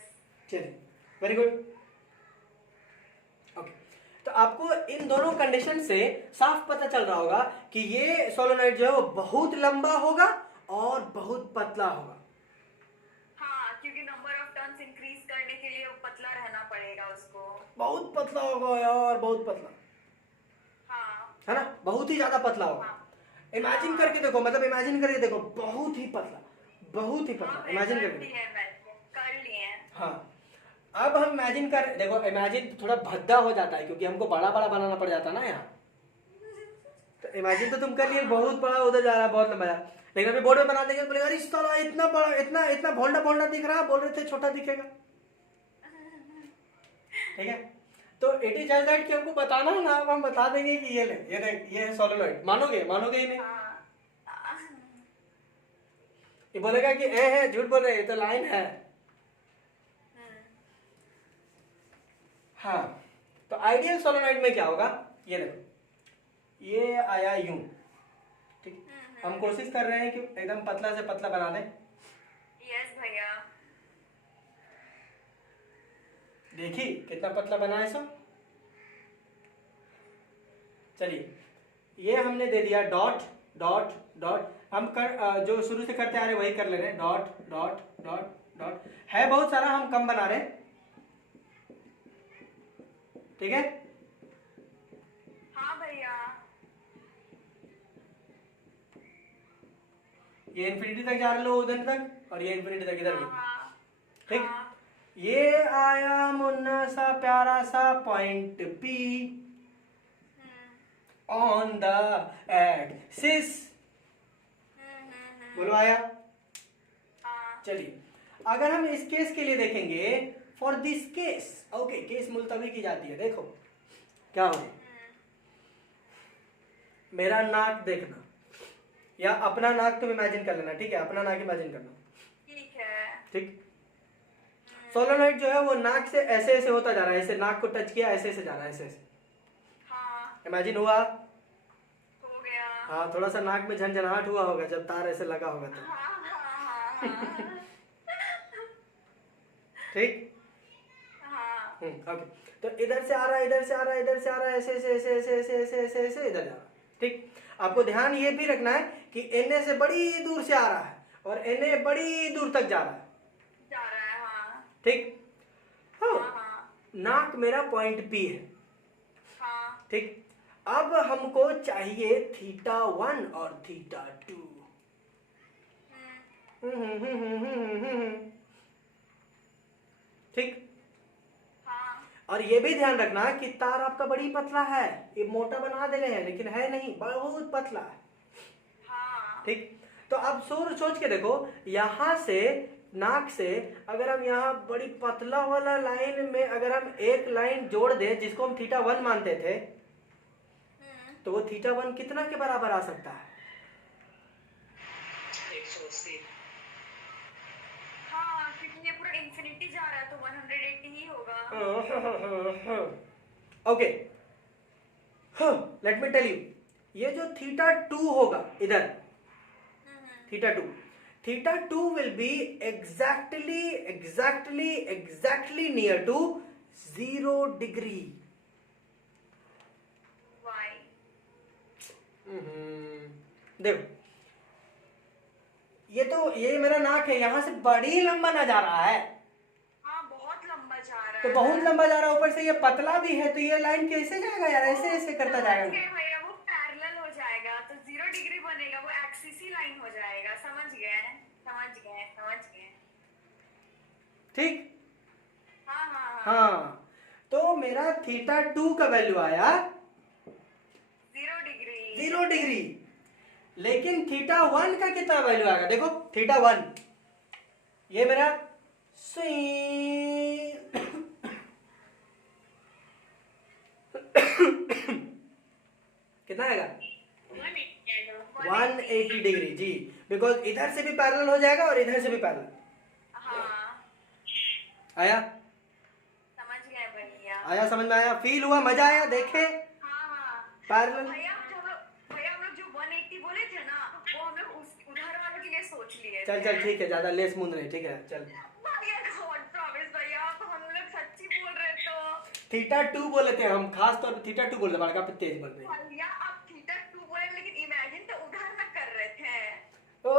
चलिए, वेरी गुड। ओके, तो आपको इन दोनों कंडीशन से साफ पता चल रहा होगा कि ये सोलेनोइड जो है वो बहुत लंबा होगा और बहुत पतला होगा। हाँ क्योंकि नंबर ऑफ टर्न्स इंक्रीज करने के लिए वो पतला रहना पड़ेगा उसको। बहुत पतला होगा यार, बहुत पतला, हाँ है ना, बहुत ही ज्यादा पतला होगा। इमेजिन करके देखो, मतलब इमेजिन करके देखो, बहुत ही पतला, बहुत ही पतला, इमेजिन करके देखो। कर लिए। हाँ, अब हम इमेजिन कर देखो, इमेजिन थोड़ा भद्दा हो जाता है क्योंकि हमको बड़ा बड़ा बनाना पड़ जाता है ना यहाँ, तो इमेजिन तो तुम कर लिए बहुत बड़ा उधर जा रहा है, बहुत लंबा जा रहा है, लेकिन अभी बोर्ड में बना देंगे तो बोलेगा अरे इस तरह इतना बड़ा, इतना इतना भोंडा भोंडा दिख रहा है, बोल रहे थे छोटा दिखेगा। ठीक है, तो इट इज जस्ट दैट कि हमको बताना है ना, अब हम बता देंगे कि ये ले, ये देख, ये है सोलेनॉइड। मानोगे? मानोगे ही नहीं। ये बोलेगा कि ए है, झूठ बोल रहे, ये तो लाइन है। हाँ, तो आइडियल सोलेनॉइड में क्या होगा, ये देखो, ये आया यूं, ठीक। हम कोशिश कर रहे हैं कि एकदम पतला से पतला बना दें। यस भैया। देखिए कितना पतला बना है सब। चलिए, ये हमने दे दिया डॉट डॉट डॉट। हम जो शुरू से करते आ रहे वही कर ले रहे हैं, डॉट डॉट डॉट डॉट। है बहुत सारा, हम कम बना रहे हैं, ठीक है। हाँ भैया। ये इन्फिनिटी तक जा रहे लो, उधर तक, और ये इन्फिनिटी तक इधर भी, हाँ, ठीक। हाँ। ये आया मुन्ना सा प्यारा सा point P on the axis. बोलो आया। हाँ। चलिए, अगर हम इस केस के लिए देखेंगे, for this case, okay, case मुलतवी की जाती है। देखो क्या हो, मेरा नाक देखना, या अपना नाक तुम इमेजिन कर लेना, ठीक है, अपना नाक इमेजिन करना, ठीक है। ठीक। सोलेनॉइड जो है वो नाक से ऐसे ऐसे होता जा रहा है, ऐसे नाक को टच किया, ऐसे ऐसे जा रहा है, ऐसे ऐसे। हाँ, इमेजिन हुआ? हो गया। हाँ, थोड़ा सा नाक में झंझनाहट हुआ होगा जब तार ऐसे लगा होगा तो, हाँ, हाँ, हाँ, ठीक। हाँ। ओके, तो इधर से आ रहा है, इधर से आ रहा है, इधर से आ रहा है, ऐसे ऐसे ऐसे ऐसे ऐसे ऐसे ऐसे ऐसे इधर जा रहा है, ठीक। आपको ध्यान ये भी रखना है कि एनए से बड़ी दूर से आ रहा है और एनए बड़ी दूर तक जा रहा है, जा रहा है। हाँ, ठीक। हाँ, हाँ, नाक मेरा पॉइंट पी है, हाँ। ठीक। अब हमको चाहिए θ1 और θ2। ठीक। हाँ, और ये भी ध्यान रखना कि तार आपका बड़ी पतला है, ये मोटा बना दे रहे हैं लेकिन है नहीं, बहुत पतला है, हाँ। ठीक। तो अब सोच के देखो, यहां से नाक से अगर हम यहाँ बड़ी पतला वाला लाइन में अगर हम एक लाइन जोड़ दें जिसको हम θ1 मानते थे, तो वो θ1 कितना के बराबर आ सकता है? 180। हाँ, क्योंकि ये पूरा इंफिनिटी जा रहा है तो 180 ही होगा। Okay, let me tell you, ये जो θ2 होगा इधर, θ2 will be exactly near to 0 degree। Why? देखो, ये मेरा नाक है, यहां से बड़ी लंबा ना जा रहा है, हाँ, बहुत लंबा जा रहा तो है। बहुत लंबा जा रहा है, ऊपर से ये पतला भी है, तो ये लाइन कैसे जाएगा यार, ऐसे ऐसे करता समझ जाएगा। गए भैया, वो पैरेलल हो जाएगा तो 0 डिग्री बनेगा, वो एक्सिस ही लाइन हो जाएगा। समझ गए, समझ गए, समझ गए। ठीक। हाँ, हाँ, हाँ, तो मेरा θ2 का वैल्यू आया 0 डिग्री। 0 डिग्री, लेकिन θ1 का कितना वैल्यू आएगा? देखो θ1, ये मेरा कितना आएगा? 180 डिग्री जी, बिकॉज इधर से भी पैरेलल हो जाएगा और इधर से भी पैरेलल। हाँ, आया? समझ गए भैया। आया, समझ में आया, फील हुआ, मजा आया? देखे हाँ, हाँ। पैरेलल। भैया हम लोग जो 180 बोले थे ना, वो हम लोग उधर वाले के लिए सोच लिए चल थे। चल, ठीक है, ज्यादा लेस मुंद नहीं, ठीक है, चल। भैया गॉड प्रॉमिस भैया, आप हम लोग सच्ची बोल रहे तो। θ2 बोले थे हम, खास तौर पे θ2 बोल रहे, बड़का पे तेज बोल रहे। भैया आप θ2 बोले लेकिन इमेजिन तो उधर ना कर रहे थे। ओ,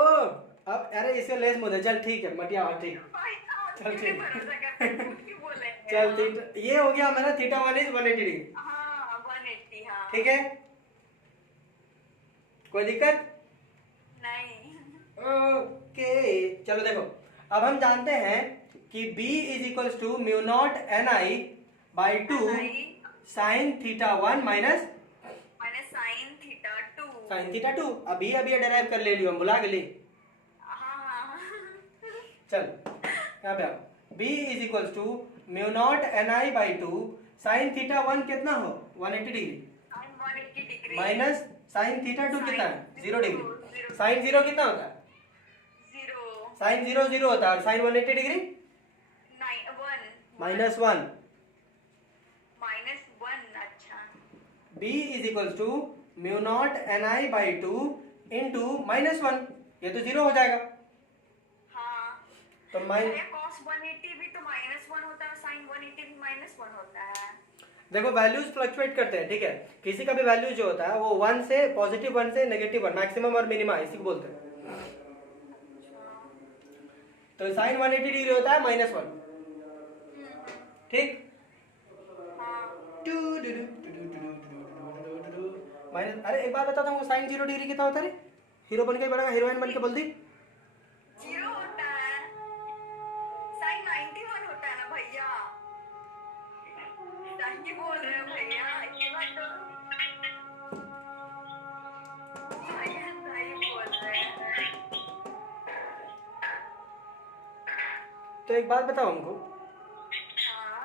अब अरे इसका लेस मुंद है, चल ठीक है, मटिया हुआ, ठीक। भैया आप चल, क्यों ठीक। भरोसा करते हैं, झूठ क्यों बोलेंगे? चल ठीक, ये हो गया मेरा θ1 इज 180 डिग्री, हाँ, 180। हाँ, ठीक है, कोई दिक्कत नहीं। ओके। चलो देखो, अब हम जानते हैं कि B is equals to mu not NI by 2 sine θ1 minus मैंने साइन θ2। साइन थीटा 2 अभी अभी डेराइव कर ले लियो हम भुला गए। हाँ हाँ चल यहाँ पे आओ b is equals to mu not N I by 2 sine theta 1 कितना हो 180 degree sine 180 degree minus sine theta 2 कितना है 0 डिग्री। जीरो। साइन 0 कितना होता है 0 साइन 0 0 होता है और साइन 180 डिग्री 1 माइनस 1। -1 अच्छा b is equals to mu not N I by 2 into -1 ये तो 0 हो जाएगा। हाँ तो माइन cos 180 भी तो -1 होता है sin 180 भी -1 होता है। देखो वैल्यूज फ्लक्चुएट करते हैं, ठीक है। किसी का भी वैल्यू जो होता है वो 1 से पॉजिटिव 1 से नेगेटिव 1 मैक्सिमम और मिनिमा इसी को बोलते हैं। तो साइन 180 डिग्री होता है -1, ठीक। माइनस अरे एक बात बताता हूँ साइन 0 डिग्री कितना होता है रे? हीरो बन के बड़ा हीरोइन बन के बोल दी 0 होता है sin 91 होता है ना भैया। सही बोल रहे हो भैया ये बात तो भैया सही बोल रहे हैं। तो एक बात बताओ हमको, हाँ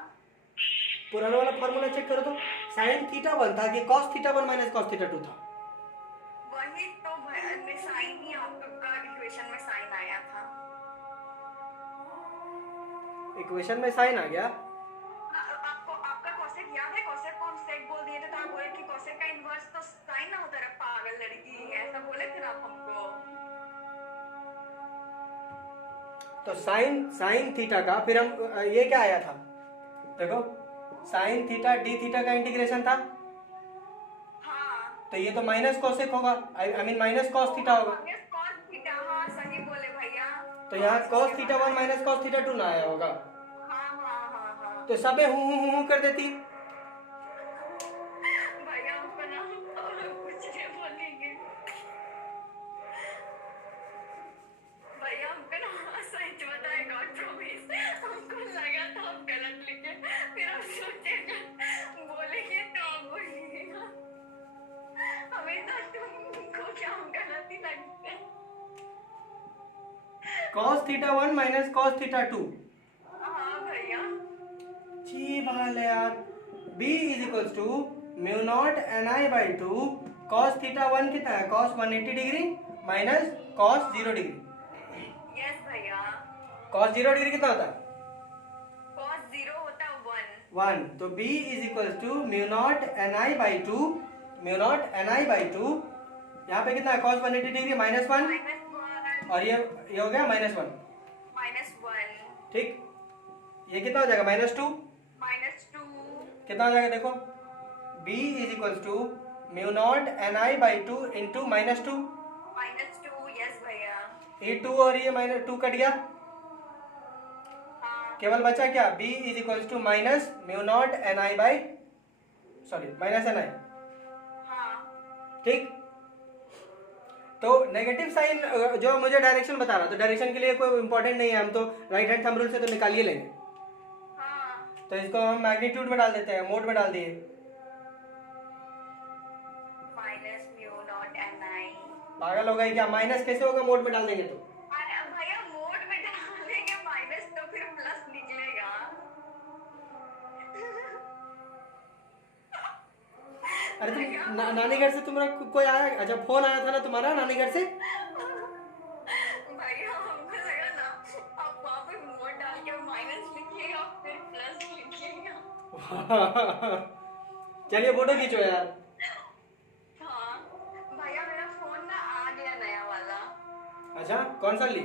पुराना वाला फॉर्मूला चेक करो तो साइन थीटा 1 था कि cos theta 1 minus cos theta 2 था। वही तो साइन ही आपका इक्वेशन में साइन आया था। इक्वेशन में साइन आ गया। आपको आपका कोसेक याद है? कोसेक को हम सेक बोल दिए थे तो आप बोले कि कोसेक का इन्वर्स तो साइन ना होता है। पागल लड़की ऐसा बोले थे ना आप हमको। तो साइन थीटा का फिर हम ये क्या आया था देखो साइन थीटा डी थीटा का इंटीग्रेशन था। हाँ तो ये तो माइनस कोसेक होगा I mean minus cos theta होगा। माइनस कॉस थीटा हाँ सही बोले भैया। तो यहाँ cos theta 1 minus cos theta 2 ना आया होगा। हाँ हाँ हाँ हाँ तो सबे हूँ कर देती। भैया हमको ना कुछ नहीं बोलेंगे भैया। हमको ना सच बताए गॉड प्रॉमिस हमको लगा था आप गलत लिखे फिर हम सोचेगा बोलेंगे तो आप बोलिएगा। हमेशा तुमको क्या हम गलत ही लगते हैं। Cos theta 1 minus cos theta 2 हाँ भैया जी बाल है यार। b is equals to mu not N I by 2 cos theta 1 कितना है cos 180 degree minus cos 0 degree. Yes भैया। कॉस 0 डिग्री कितना होता है cos 0 होता है 1। 1। तो b is equals to mu not N I by 2 mu not N I by 2 यहाँ पे कितना है cos 180 डिग्री -1 -1 और ये हो गया -1 -1 ठीक। ये कितना हो जाएगा -2 -2 कितना हो जाएगा देखो b is equals to mu not N I by 2 इंटू -2 -2 यस भैया। ये 2 और ये -2 कट गया हाँ केवल बचा क्या b is equals to minus mu not N I by sorry minus N I हाँ ठीक। तो नेगेटिव साइन जो मुझे डायरेक्शन बता रहा तो डायरेक्शन के लिए कोई इंपॉर्टेंट नहीं है, हम तो राइट हैंड थंब रूल से तो निकाल ही लेंगे। हाँ तो इसको हम मैग्नीट्यूड में डाल देते हैं, मोड में डाल दिए। -μ0 ni। पागल हो गई क्या? माइनस कैसे होगा मोड में डाल देंगे तो? अरे भैया मोड में डालेंगे माइनस तो फिर प्लस निकलेगा। अरे तुम नानी घर से तुम्हारा कोई आया? अच्छा फोन आया था ना तुम्हारा नानी घर से? भैया हमको लगा ना आप वहाँ पे मोड डाल के माइनस लिखिएगा फिर प्लस लिखिएगा। चलिए फोटो खींचो यार। हाँ भैया मेरा फोन ना आ गया नया वाला। अच्छा कौन सा ली?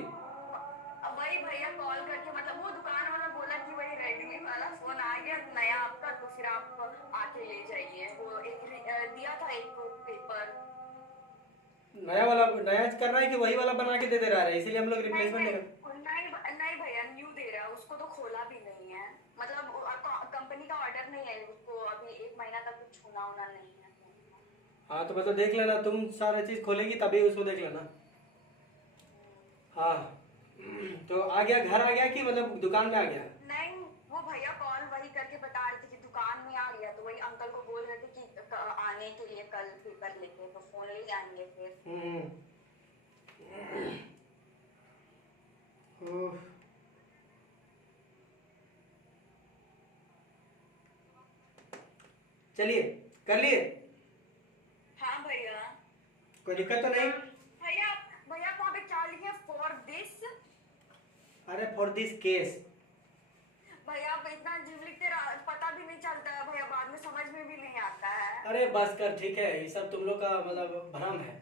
वही भैया कॉल करके मतलब वो दुकान वाला बोला कि वही रेडमी वाला फोन आ गया नया आपका तो फिर आप आके ले जाइए। वो एक दिया था एक पेपर। नया वाला नया कर रहा है कि वही वाला बना के दे दे रहा है इसीलिए हम लोग रिप्लेसमेंट नहीं नहीं भैया न्यू दे रहा है उसको तो खोला भी नहीं है मतलब कंपनी का ऑर्डर नहीं है उसको अभी 1 महीना तक कुछ छूना होना नहीं है। हाँ तो मतलब देख लेना तुम सारा चीज खोलेगी तभी उसको देख लेना। हाँ तो आ गया घर आ गया कि मतलब दुकान में आ गया? नहीं वो भैया कॉल वही करके बता रहे थे कि दुकान में आ गया तो वही अंकल को बोल रहे थे कि आने के लिए कल पेपर लेके, तो फोन ले जाएंगे फिर। ओह, चलिए कर लिए, हाँ भैया। कोई दिक्कत तो नहीं? भैया भैया आप वहाँ पे क्या लिखे फॉर दिस? अरे फॉर दिस केस। भैया आप इतना अजीब लिखते पता भी नहीं चलता है भैया, बाद में समझ में भी नहीं आता है। अरे बस कर, ठीक है, ये सब तुम लोग का मतलब भ्रम है।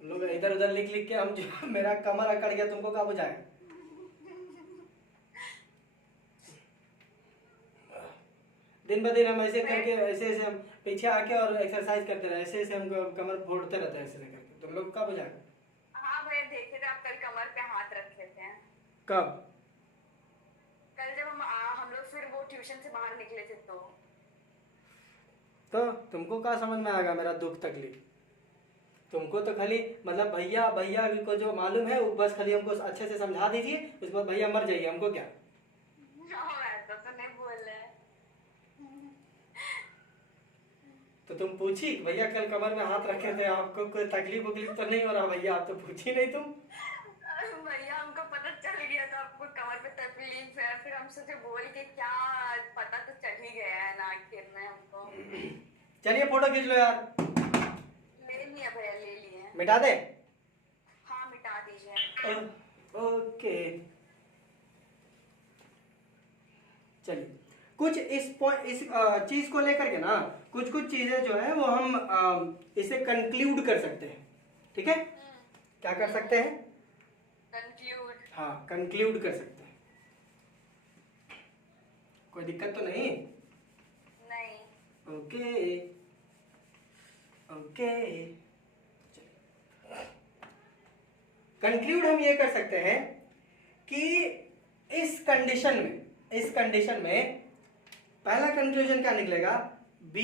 तुम लोग इधर उधर लिख लिख के हम जो मेरा कमर अकड़ गया, तुमको क्या बुझाए? दिन ब दिन हम ऐसे करके ऐसे ऐसे हम पीछे आके और एक्सरसाइज करते रहे, ऐसे ऐसे हम कमर फोड़ते रहते हैं ऐसे लेकर, तुम लोग क्या बुझाए? हाँ भैया देखे थे आप कल कमर पे हाथ रखे थे। कब? कल जब हम लोग फिर वो ट्यूशन से बाहर निकले थे तो तुमको क्या समझ में आएगा मेरा दुख तकलीफ? तुमको तो खाली मतलब भैया भैया को जो मालूम है वो बस खाली हमको अच्छे से समझा दीजिए, उसके बाद भैया मर जाइए, हमको क्या? ऐसा तो नहीं बोले। तो तुम पूछी भैया कल कमर में हाथ रखे थे, आपको कोई तकलीफ वकलीफ तो नहीं हो रहा भैया? आप तो पूछी नहीं तुम। भैया हमको पता चल गया था आपको कमर पे तकलीफ है, फिर हम सोचे बोल के क्या, पता तो चल ही गया है ना आखिर में हमको। चलिए फोटो खींच लो यार। ले लिया भैया, ले लिए। मिटा दे? हाँ मिटा दीजिए। ओके चलिए, कुछ इस चीज को लेकर के ना कुछ कुछ चीजें जो है वो हम इसे कंक्लूड कर सकते हैं, ठीक है? क्या कर सकते हैं? कंक्लूड। हाँ, कंक्लूड कर सकते हैं। कोई दिक्कत तो नहीं? नहीं। ओके ओके, कंक्लूड हम ये कर सकते हैं कि इस कंडीशन में पहला कंक्लूजन क्या निकलेगा? B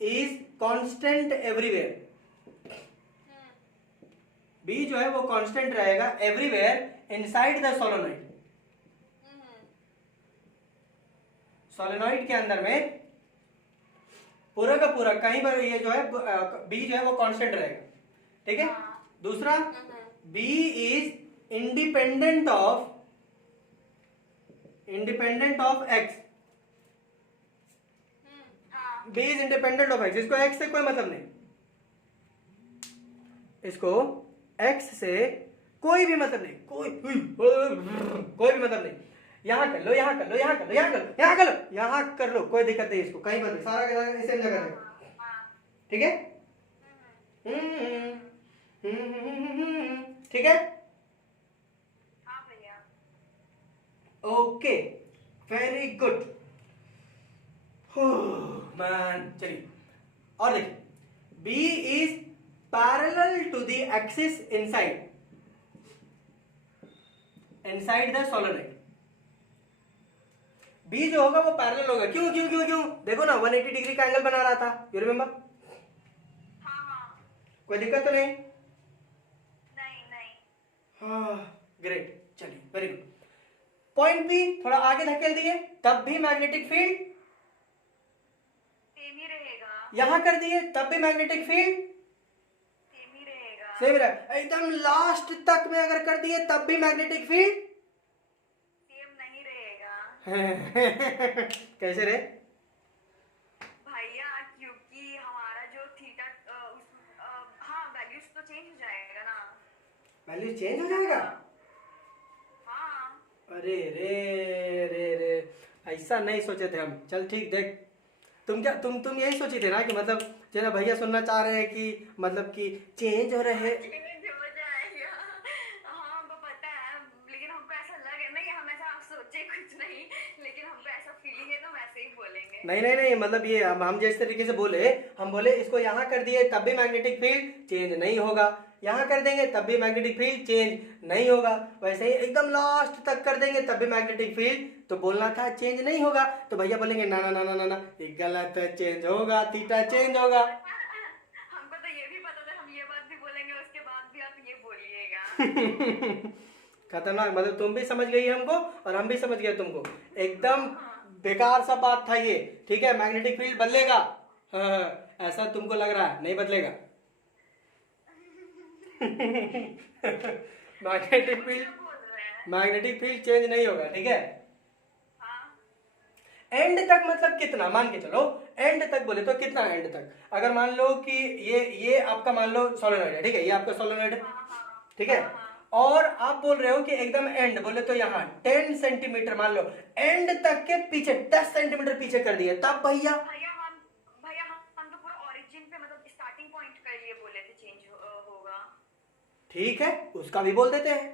is constant everywhere. B जो है वो कांस्टेंट रहेगा everywhere inside the solenoid. Solenoid के अंदर में पूरा का पूरा कहीं पर ये जो है B जो है वो कांस्टेंट रहेगा, ठीक है? दूसरा, B is independent of X। B is independent of X। इसको X से कोई मतलब नहीं, इसको X से कोई भी मतलब नहीं, कोई भी मतलब नहीं। यहां कर लो, यहां कर लो, यहां कर लो, यहां कर लो, यहां कर लो, यहां कर लो, कोई दिक्कत नहीं, इसको कहीं पर भी सारा का सारा सेम जगह है, ठीक है? ठीक है? हाँ भैया। Okay, very good man. चलिए और देखिए, B is parallel to the axis inside the solenoid. B जो होगा वो पैरेलल होगा। क्यों क्यों क्यों क्यों? देखो ना 180 डिग्री का एंगल बना रहा था, यू रिमेम्बर? हाँ। कोई दिक्कत तो नहीं? नहीं। हाँ, ग्रेट, चलिए वेरी गुड। पॉइंट बी थोड़ा आगे धकेल दिए, तब भी मैग्नेटिक फील्ड सेम ही रहेगा। यहां कर दिए, तब भी मैग्नेटिक फील्ड सेम ही रहेगा। सेम रहा। एकदम लास्ट तक में अगर कर दिए तब भी मैग्नेटिक फील्ड सेम नहीं रहेगा। कैसे रे? भैया क्योंकि हमारा जो थीटा हाँ वैल्यूज तो चेंज हो जाएगा ना। वैल्यू चेंज हो जाएगा? हाँ। अरे रे रे रे, ऐसा नहीं सोचे थे हम। चल ठीक, देख तुम क्या तुम यही सोची थी ना कि मतलब जो भैया सुनना चाह रहे हैं कि मतलब कि चेंज हो रहे हैं। हो जाएगा। हाँ हमको पता है, लेकिन हमको ऐसा लगे नहीं, हम ऐसा सोचे कुछ नहीं, लेकिन हमको ऐसा फीलिंग है तो हम ऐसे ही बोलेंगे। नहीं, मतलब ये हम जिस तरीके से बोले, हम बोले इसको यहाँ कर दिए तब भी मैग्नेटिक फील्ड चेंज नहीं होगा, यहाँ कर देंगे तब भी मैग्नेटिक फील्ड चेंज नहीं होगा, वैसे ही एकदम लास्ट तक कर देंगे तब भी मैग्नेटिक फील्ड, तो बोलना था चेंज नहीं होगा, तो भैया बोलेंगे ना ना ना ना ना ना ये गलत है, चेंज होगा, थीटा चेंज होगा। हमको तो ये भी पता था हम ये बात भी बोलेंगे, उसके बाद भी आप ये बोलिएगा। खतरनाक, मतलब तुम भी समझ गई हमको और हम भी समझ गए तुमको। एकदम बेकार सा बात था ये, ठीक है? मैग्नेटिक फील्ड बदलेगा, हाँ, ऐसा तुमको लग रहा है, नहीं बदलेगा। मैग्नेटिक फील्ड, बोल रहे हैं। मैग्नेटिक फील्ड चेंज नहीं होगा, ठीक है। हाँ एंड तक मतलब कितना, मान के चलो एंड तक बोले तो कितना एंड तक, अगर मान लो कि ये आपका मान लो सोलेनॉइड है, ठीक है, ये आपका सोलेनॉइड है, ठीक है, और आप बोल रहे हो कि एकदम एंड बोले तो यहाँ 10 सेंटीमीटर मान लो एंड तक के पीछे 10 सेंटीमीटर पीछे कर दिए, तब भैया भैया हम तो पूरा ओरिजिन पे मतलब स्टार्टिंग पॉइंट के लिए बोले थे चेंज होगा। ठीक है, उसका भी बोल देते हैं,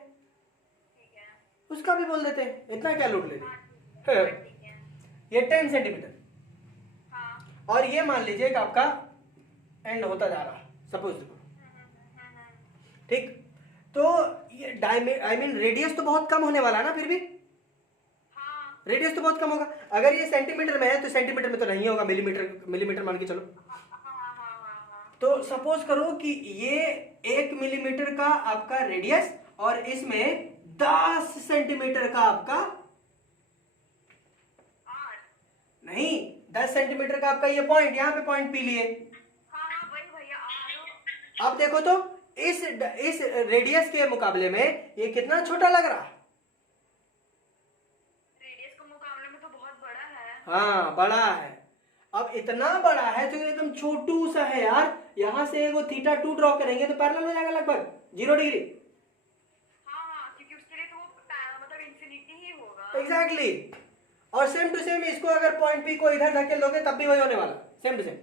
ठीक है। उसका भी बोल देते हैं, इतना क्या लूट लेते हाँ, हैं। ठीक है। ये 10 सेंटीमीटर हाँ। और ये मान लीजिए कि आपका एंड होता जा रहा, सपोज, ठीक, तो ये आई मीन रेडियस तो बहुत कम होने वाला है ना, फिर भी हाँ रेडियस तो बहुत कम होगा। अगर ये सेंटीमीटर में है तो सेंटीमीटर में तो नहीं होगा, मिलीमीटर मान के चलो। हाँ। तो सपोज करो कि ये 1 मिलीमीटर का आपका रेडियस और इसमें 10 सेंटीमीटर का आपका, आर। नहीं 10 सेंटीमीटर का आपका ये पॉइंट, यहाँ पे पॉइंट पी लिए। हाँ वही भैया आर। अब देखो तो इस रेडियस के मुकाबले में ये कितना छोटा लग रहा है। रेडियस के मुकाबले में तो बहुत बड़ा है। हाँ बड़ा है, अब इतना बड़ा है तो एकदम छोटू सा है यार। यहां से वो थीटा 2 ड्रॉ करेंगे तो पैरेलल हो जाएगा लगभग 0 डिग्री। हाँ क्योंकि उसके लिए तो वो मतलब इंफिनिटी ही होगा। एग्जैक्टली और सेम टू सेम इसको अगर पॉइंट पी को इधर धकेल दोगे तब भी वही होने वाला, सेम टू सेम।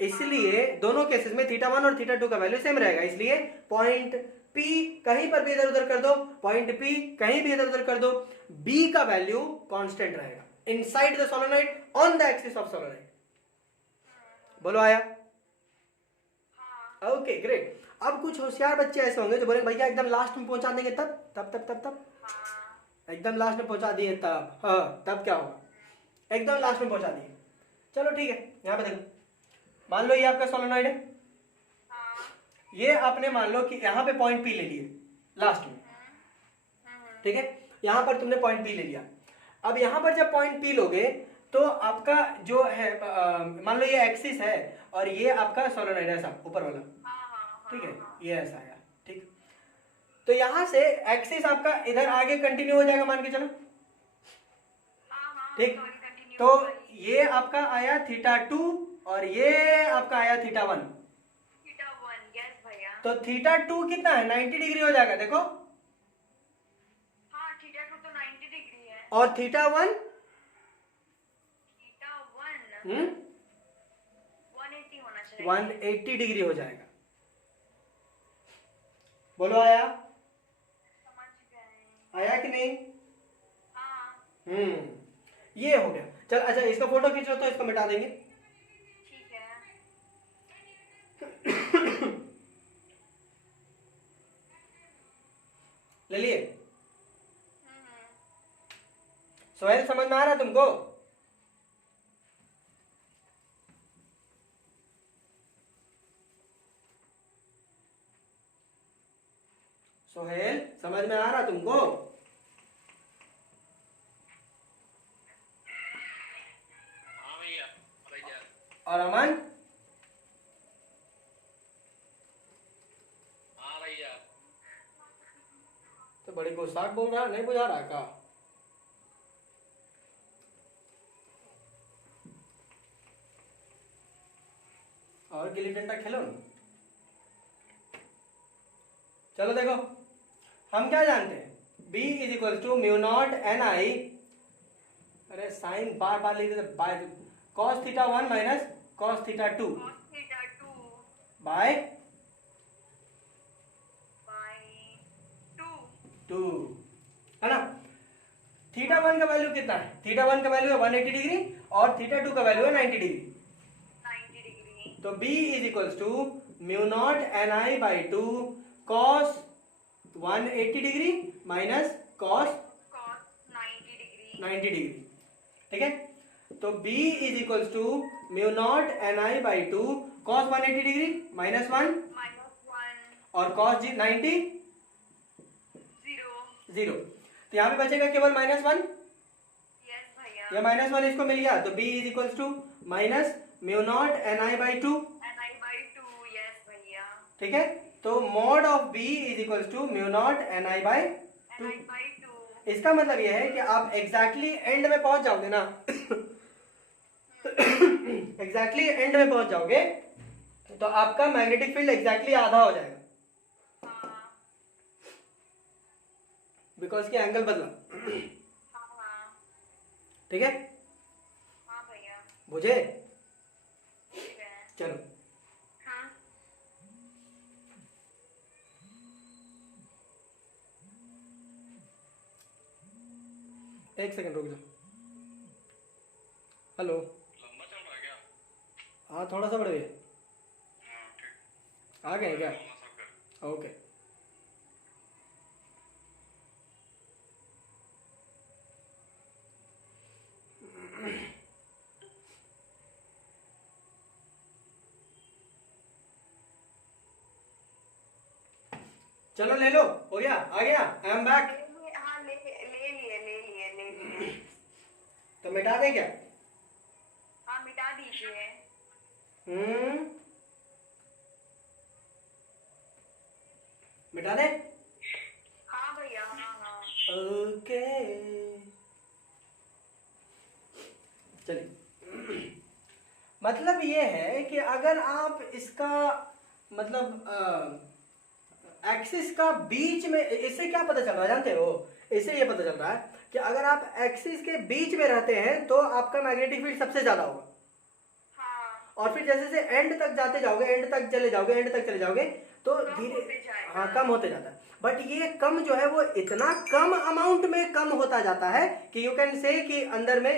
इसलिए दोनों केसेस में थीटा 1 और थीटा 2 का वैल्यू सेम रहेगा, इसलिए पॉइंट P कहीं पर भी इधर उधर कर दो, पॉइंट P कहीं भी इधर उधर कर दो, B का वैल्यू कांस्टेंट रहेगा inside the solenoid on the axis of solenoid. बोलो आया? Okay great. अब कुछ होशियार बच्चे ऐसे होंगे जो बोले भैया एकदम लास्ट में पहुंचा देंगे तब तब तब तब तब एकदम लास्ट में पहुंचा दिए तब, हाँ तब क्या होगा, एकदम लास्ट में पहुंचा दिए। चलो ठीक है, यहाँ पे देखो, मान लो ये आपका सोलेनॉइड है, ये आपने मान लो कि यहाँ पे पॉइंट पी ले लिए लास्ट में, ठीक है, यहाँ पर तुमने पॉइंट पी ले लिया। अब यहाँ पर जब पॉइंट पी लोगे तो आपका जो है मान लो ये एक्सिस है और ये आपका सोलेनॉइड है ऐसा ऊपर वाला, ठीक है, ये ऐसा है, ठीक। तो यहाँ से एक्सिस आपका इधर आगे कंटिन्यू हो जाएगा मान के चलो, ठीक। तो ये आपका आया थीटा 2 और ये आपका आया थीटा 1। यस भैया। तो थीटा 2 कितना है, 90 डिग्री हो जाएगा देखो, हाँ थीटा 2 तो 90 डिग्री है। और थीटा 1 180 होना चाहिए। 180 डिग्री हो जाएगा। बोलो आया? समझ गए। आया कि नहीं? हाँ ये हो गया। चल अच्छा इसका फोटो खींचो तो इसको मिटा देंगे। ठीक है। ले लिए? सोहेल समझ में आ रहा तुमको? सोहेल समझ में आ रहा तुमको? हाँ भैया भैया। और अमन? हाँ भैया। तो बड़ी गुस्साख बोल रहा, नहीं बुझा रहा का? और गिल्ली डंडा खेलो ना। चलो देखो, हम क्या जानते हैं, B is equal to mu not N I, अरे साइन बार बार लिख देते, by cos theta 1 minus cos theta 2 cos theta 2 by by 2। है ना। थीटा 1 का वैल्यू कितना है, थीटा 1 का वैल्यू है 180 डिग्री और थीटा 2 का वैल्यू है 90 डिग्री। 90 डिग्री। तो B is equal to mu not N I by 2 cos 180 degree minus cos cos 90 degree. 90 degree, ठीक है। तो B is equal to mu not N I by 2 cos 180 degree minus 1 -1 और cos 90 0। तो यहाँ पे बचेगा केवल -1। यस भैया। ये -1 इसको मिल गया तो B is equal to minus mu not N I by two, ni/2, yes भैया, ठीक है। तो mod of B is equal to mu not N I by two. ni/2, इसका मतलब यह है कि आप एग्जैक्टली एंड में पहुंच जाओगे ना, एग्जैक्टली एंड में पहुंच जाओगे तो आपका मैग्नेटिक फील्ड एग्जैक्टली आधा हो जाएगा, हाँ बिकॉज की एंगल बदला, हाँ हाँ ठीक है। हाँ भैया, बुझे? ठीक है, चलो हाँ एक सेकंड रुक जाओ। हेलो, लंबा चल रहा है क्या? हाँ थोड़ा सा बढ़ गया, हाँ ठीक। आ गए क्या? लंबा सब कर। ओके। चलो ले लो, हो गया, आ गया, आई एम बैक। हाँ ले लिए, तो मिटा दें क्या? हाँ मिटा दीजिए, मिटा दें? हाँ भैया, हाँ हाँ ओके चलिए। मतलब ये है कि अगर आप इसका मतलब एक्सिस का बीच में, इससे क्या पता चल रहा है जानते हो? इससे ये पता चल रहा है कि अगर आप एक्सिस के बीच में रहते हैं तो आपका मैग्नेटिक फील्ड सबसे ज्यादा होगा, हाँ और फिर जैसे जैसे एंड तक जाते जाओगे, एंड तक चले जाओगे, एंड तक चले जाओगे तो कम धीरे, होते जाएगा। हाँ कम होते जाता है। बट ये कम जो है वो इतना कम अमाउंट में कम होता जाता है कि यू कैन से कि अंदर में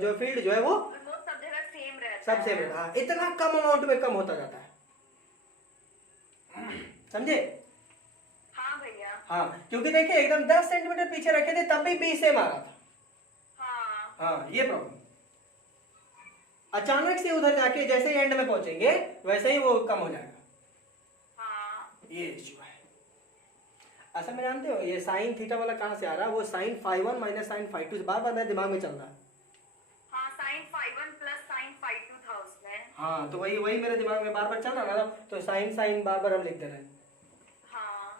जो फील्ड जो है वो सब जगह सेम रहता सब सेम है। रहता है। हाँ, इतना कम अमाउंट में कम होता जाता है, समझे? हाँ भैया, हाँ, क्योंकि देखिए एकदम 10 सेंटीमीटर पीछे रखे थे तब भी बी सेम आ रहा था। हाँ हाँ, ये प्रॉब्लम। अचानक से उधर जाके जैसे ही एंड में पहुंचेंगे वैसे ही वो कम हो जाएगा, हाँ ये इश्यू है। असल में जानते हो ये साइन थीटा वाला कहाँ से आ रहा है? वो sine phi 1 minus sine phi 2 बार बार मेरे दिमाग में चल रहा है। हाँ sin phi1 plus sin phi2 था उसमें। हाँ, तो वही वही मेरे दिमाग में बार बार चल रहा था, तो साइन साइन बार बार हम लिख दे रहे हैं। हाँ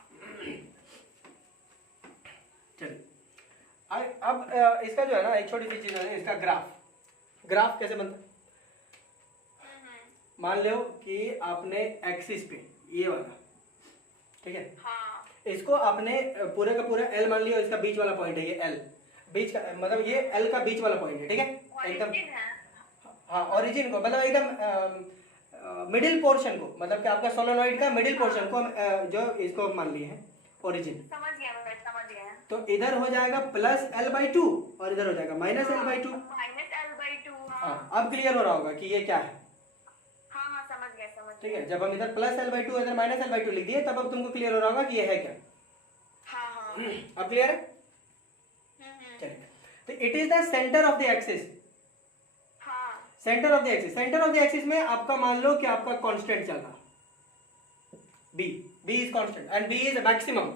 चलिए अब इसका जो है ना एक छोटी सी चीज है, इसका ग्राफ कैसे बनता है? मान लो कि आपने एक्सिस पे ये वाला, ठीक है, हाँ इसको आपने पूरे का पूरा एल मान लिया, इसका बीच वाला पॉइंट है ये एल, बीच का मतलब ये एल का बीच वाला पॉइंट है, ठीक है एकदम। origin है। हाँ, ओरिजिन को मतलब एकदम मिडिल पोर्शन को, मतलब कि आपका सोलेनॉइड का मिडिल पोर्शन को जो इसको मान लिए हैं ओरिजिन। समझ गया मैं, समझ गया। तो इधर हो जाएगा प्लस एल बाई टू और इधर हो जाएगा minus L by two. Minus l/2। हाँ, हाँ अब क्लियर हो रहा होगा कि ये क्या है, हाँ हाँ समझ गया, समझ ठीक गया। है। जब हम इधर प्लस एल बाई टू इधर माइनस एल बाई टू लिख दिए तब अब तुमको क्लियर हो रहा होगा कि ये है क्या। हाँ हाँ अब क्लियर है? चलिए, तो it is the centre of the axis. हाँ centre of the axis, centre of the axis में आपका मान लो कि आपका कांस्टेंट चल रहा B is constant and B is maximum.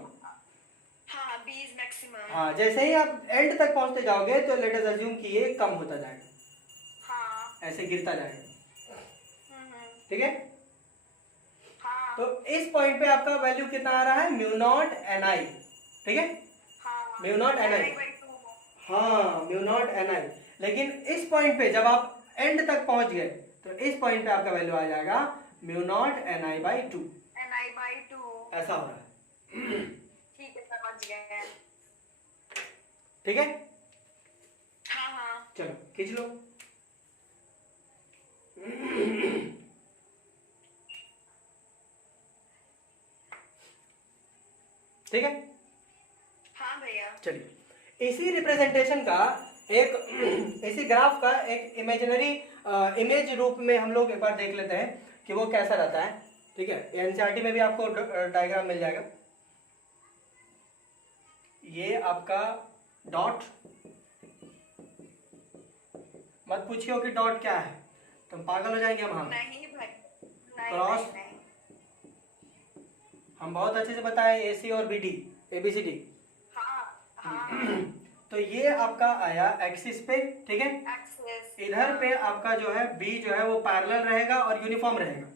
हाँ b is maximum। हाँ, जैसे ही आप एंड तक पहुंचते जाओगे तो लेट अस अज्यूम कि ये कम होता जाएगा, हाँ ऐसे गिरता जाएगा, ठीक है। हाँ तो इस पॉइंट पे आपका वैल्यू कितना आ रहा है? म्यू नॉट एन आई, ठीक है, हाँ म्यू नॉट एन आई। ni/2। हाँ, म्यू नॉट एन आई। लेकिन इस पॉइंट पे जब आप एंड तक पहुंच गए तो इस पॉइंट पे आपका वैल्यू आ जाएगा mu naught N I by two, ni/2। ऐसा हो रहा है, ठीक है, समझ गए। ठीक है। हाँ हाँ चलो खींच लो। ठीक है, हाँ भैया। चलिए इसी रिप्रेजेंटेशन का एक इसी ग्राफ का एक इमेजिनरी इमेज रूप में हम लोग एक बार देख लेते हैं कि वो कैसा रहता है, ठीक है। एनसीईआरटी में भी आपको डायग्राम मिल जाएगा। ये आपका डॉट, मत पूछिए कि डॉट क्या है, तुम पागल हो जाएंगे हम। हाँ, नहीं भाई, नहीं क्रॉस। नहीं नहीं। हम बहुत अच्छे से बताए AC और BD ABCD। हाँ हाँ तो ये आपका आया एक्सिस पे, ठीक है। एक्सेस। इधर पे आपका जो है बी जो है वो पैरेलल रहेगा और यूनिफॉर्म रहेगा,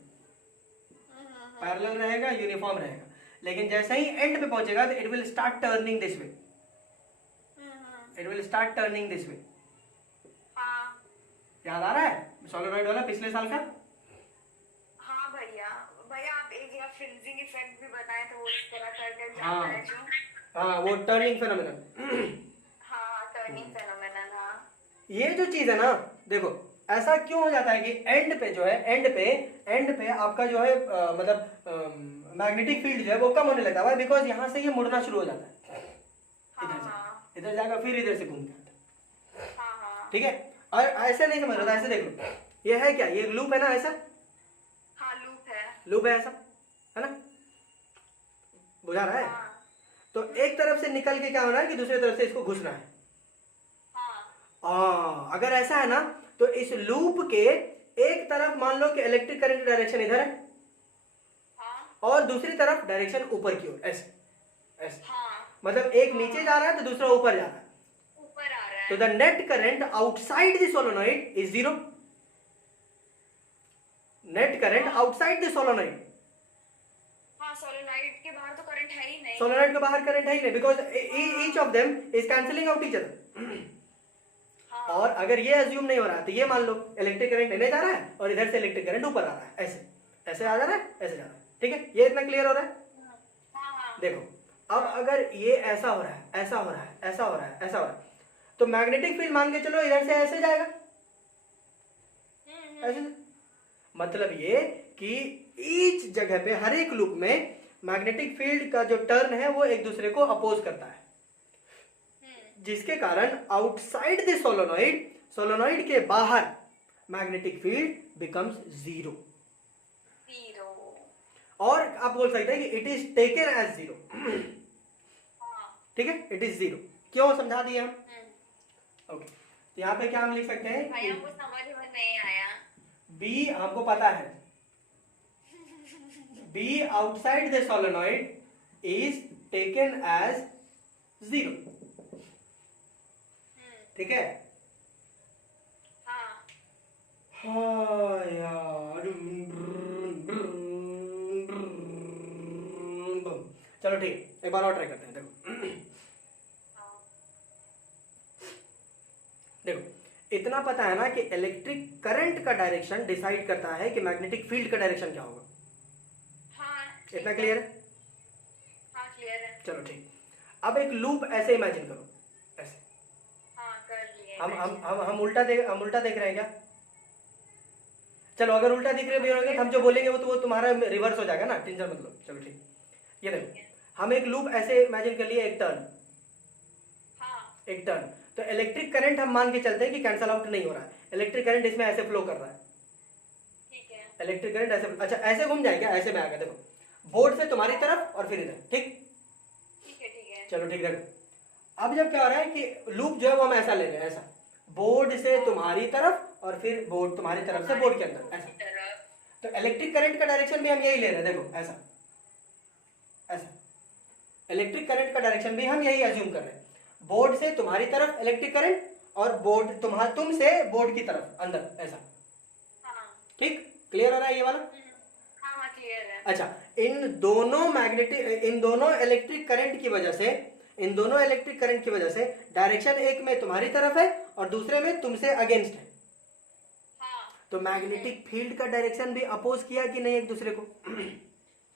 पैरेलल रहेगा, यूनिफॉर्म रहेगा। लेकिन जैसे ही एंड पे पहुंचेगा तो it will start turning this way, it will start turning this way. हाँ याद आ रहा है सोलेनॉइड वाला पिछले साल का? हाँ भैया, भैया आप एक जगह फ्रिंजिंग इफेक्ट भी बताएं तो वो इस तरह करके जाता हाँ। है जो। हाँ, वो टर्निंग फेनोमेनन। हाँ टर्निंग फेनोमेनन। हाँ ये जो चीज है ना, देखो ऐसा क्यों हो जाता है कि एंड पे जो है, एंड पे आपका जो है मतलब मैग्नेटिक फील्ड जो है वो कम होने लगता है, बिकॉज यहाँ से ये मुड़ना शुरू हो जाता है, हाँ इधर जाएगा फिर इधर से घूम के आता है, हाँ हाँ ठीक है। और ऐसे नहीं समझ रहा था, ऐसे देख लो, ये है क्या, ये एक लूप है ना, ऐसा हाँ लूप है। लूप है, ऐसा है ना, बुझा रहा है? हाँ तो एक तरफ से निकल के क्या होना है कि दूसरी तरफ से इसको घुसना है। हाँ अगर ऐसा है ना तो इस लूप के एक तरफ मान लो कि इलेक्ट्रिक करंट की डायरेक्शन इधर है हाँ और दूसरी तरफ डायरेक्शन ऊपर की ओर, ऐसे ऐसे, हाँ मतलब एक नीचे जा रहा है तो दूसरा ऊपर जा रहा है। ऊपर आ रहा तो है। The net current outside the solenoid is zero, net current outside the solenoid. हाँ सोलेनॉइड के बाहर तो करंट है ही नहीं। सोलेनॉइड के बाहर करंट है ही नहीं, because each of them is cancelling out each other. हाँ और अगर ये अज्यूम नहीं हो रहा तो ये मान लो इलेक्ट्रिक करंट इन्हें जा रहा है और इधर से इलेक्ट्रिक करंट ऊपर आ रहा है, ऐसे ऐसे आ जा रहा है, ऐसे जा रहा है, ठीक है। ये इतना क्लियर हो रहा है? हाँ हाँ देखो अब अगर ये ऐसा हो रहा है, ऐसा हो रहा है, ऐसा हो रहा है, ऐसा हो रहा है, तो मैग्नेटिक फील्ड मान के चलो इधर से ऐसे जाएगा, ऐसे। मतलब ये कि ईच जगह पे हर एक लूप में मैग्नेटिक फील्ड का जो टर्न है वो एक दूसरे को अपोज करता है, जिसके कारण आउटसाइड द सोलेनॉइड, सोलेनॉइड के बाहर magnetic field becomes zero. Zero. और आप बोल सकते हैं कि it is taken as zero, हाँ ठीक है, इट इज जीरो। क्यों समझा दिए हम? ओके, तो यहाँ पे क्या हम लिख सकते हैं भैया हमको समझ में नहीं आया। बी हमको पता है, B outside the solenoid is taken as zero, ठीक है। हाँ हाँ यार, चलो ठीक है, एक बार और ट्राई करते हैं। देखो इतना पता है ना कि इलेक्ट्रिक करंट का डायरेक्शन डिसाइड करता है कि मैग्नेटिक फील्ड का डायरेक्शन क्या होगा। हाँ इतना क्लियर है? हाँ क्लियर है। चलो ठीक, अब एक लूप ऐसे इमेजिन करो, ऐसे। हाँ कर लिए। हम उल्टा देख रहे हैं क्या? चलो अगर उल्टा दिख रहे भी होंगे तो हम जो बोलेंगे वो तुम्हारा रिवर्स हो जाएगा ना, टेंशन मत लो। चलो ठीक, ये देखो हम एक लूप ऐसे इमेजिन कर लिए, एक टर्न, हाँ एक टर्न। तो इलेक्ट्रिक करंट हम मान के चलते हैं कि कैंसल आउट नहीं हो रहा है, इलेक्ट्रिक करंट इसमें ऐसे फ्लो कर रहा है, ठीक है। इलेक्ट्रिक करंट ऐसे, अच्छा ऐसे घूम जाएगा, ऐसे में आएगा, देखो बोर्ड से तुम्हारी तरफ और फिर इधर, ठीक। ठीक है ठीक है। चलो ठीक, देखो अब जब क्या हो रहा है कि लूप जो है वो हम ऐसा ले रहे हैं, ऐसा बोर्ड से तुम्हारी तरफ और फिर बोर्ड तुम्हारी तरफ से बोर्ड के अंदर, ऐसा। तो इलेक्ट्रिक करंट का डायरेक्शन भी हम यही ले रहे हैं, देखो ऐसा ऐसा, इलेक्ट्रिक करंट का डायरेक्शन भी हम यही अज्यूम कर रहे हैं, बोर्ड से तुम्हारी तरफ इलेक्ट्रिक करंट और बोर्ड तुमसे बोर्ड की तरफ अंदर, ऐसा। हाँ ठीक, क्लियर हो रहा है ये वाला? हाँ हाँ क्लियर है। अच्छा, इन दोनों इलेक्ट्रिक करंट की वजह से डायरेक्शन एक में तुम्हारी तरफ है और दूसरे में तुमसे अगेंस्ट है। हाँ तो मैग्नेटिक फील्ड का डायरेक्शन भी अपोज किया कि नहीं एक दूसरे को?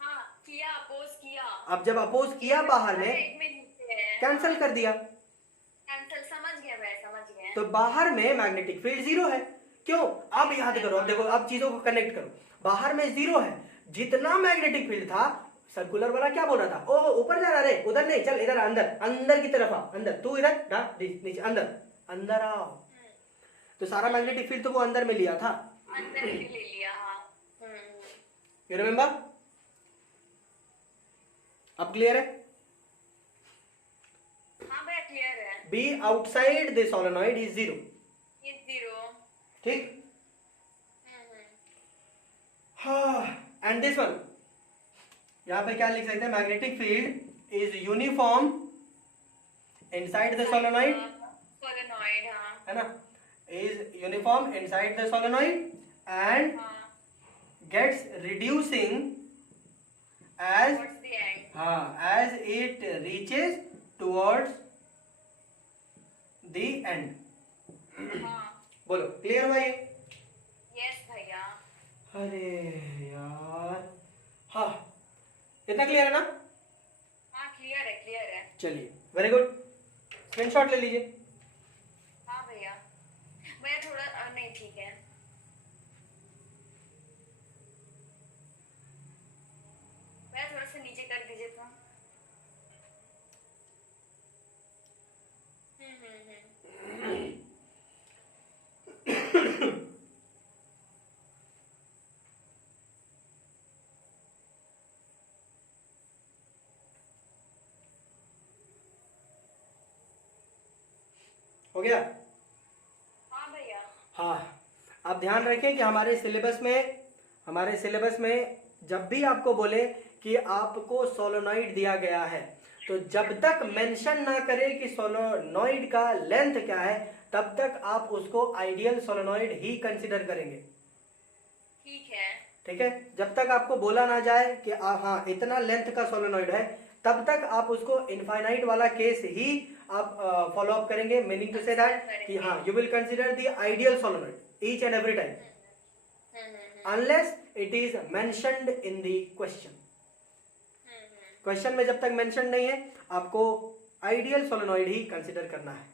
हाँ किया, अपोज किया। अब जब अपोज किया बाहर में, एक में नीचे है। कैंसल कर दिया, कैंसल, समझ गया मैं, समझ गया। तो बाहर में मैग्नेटिक फील्ड जीरो है। क्यों? अब याद करो, अब देखो, अब चीजों को कनेक्ट करो। बाहर में जीरो है, जितना मैग्नेटिक फील्ड था, सर्कुलर वाला क्या बोल रहा था, ओ ऊपर जा रहा रे, उधर नहीं, चल इधर अंदर, अंदर की तरफ आ, अंदर, तू इधर नीचे, अंदर अंदर आओ। तो सारा मैग्नेटिक फील्ड तो वो अंदर में लिया था, अंदर में ले लिया। हाँ यू रिमेम्बर? अब क्लियर है? हाँ भैया क्लियर है। B outside the solenoid is zero, ये जीरो। ठीक। हाँ, एंड दिस वन, यहां पे क्या लिख सकते हैं, magnetic field is uniform inside the solenoid, solenoid, हाँ है ना, is uniform inside the solenoid and हाँ, gets reducing as, towards the end. हाँ, as it reaches towards the end. हाँ बोलो क्लियर हुआ ये? यस भैया। अरे यार, हाँ इतना क्लियर है ना? हाँ क्लियर है, क्लियर है। चलिए वेरी गुड, स्क्रीनशॉट ले लीजिए। हाँ भैया, भैया थोड़ा नहीं ठीक है, भैया थोड़ा सा नीचे कर दीजिए तो। हो गया? हाँ भैया। हाँ, आप ध्यान रखें कि हमारे सिलेबस में जब भी आपको बोले कि आपको सोलोनॉइड दिया गया है, तो जब तक मेंशन ना करे कि सोलोनॉइड का लेंथ क्या है, तब तक आप उसको आइडियल सोलोनॉइड ही कंसीडर करेंगे। ठीक है। ठीक है, जब तक आपको बोला ना जाए कि हाँ इतना लेंथ का सोलोनॉइड है, तब तक आप उसको इनफाइनाइट वाला केस ही आप फॉलो अप करेंगे। मीनिंग टू से दैट कि हाँ you will consider the ideal solenoid each and every time unless it is mentioned in the question. Question में जब तक मेंशन नहीं है, आपको आइडियल सोलेनॉइड ही कंसीडर करना है,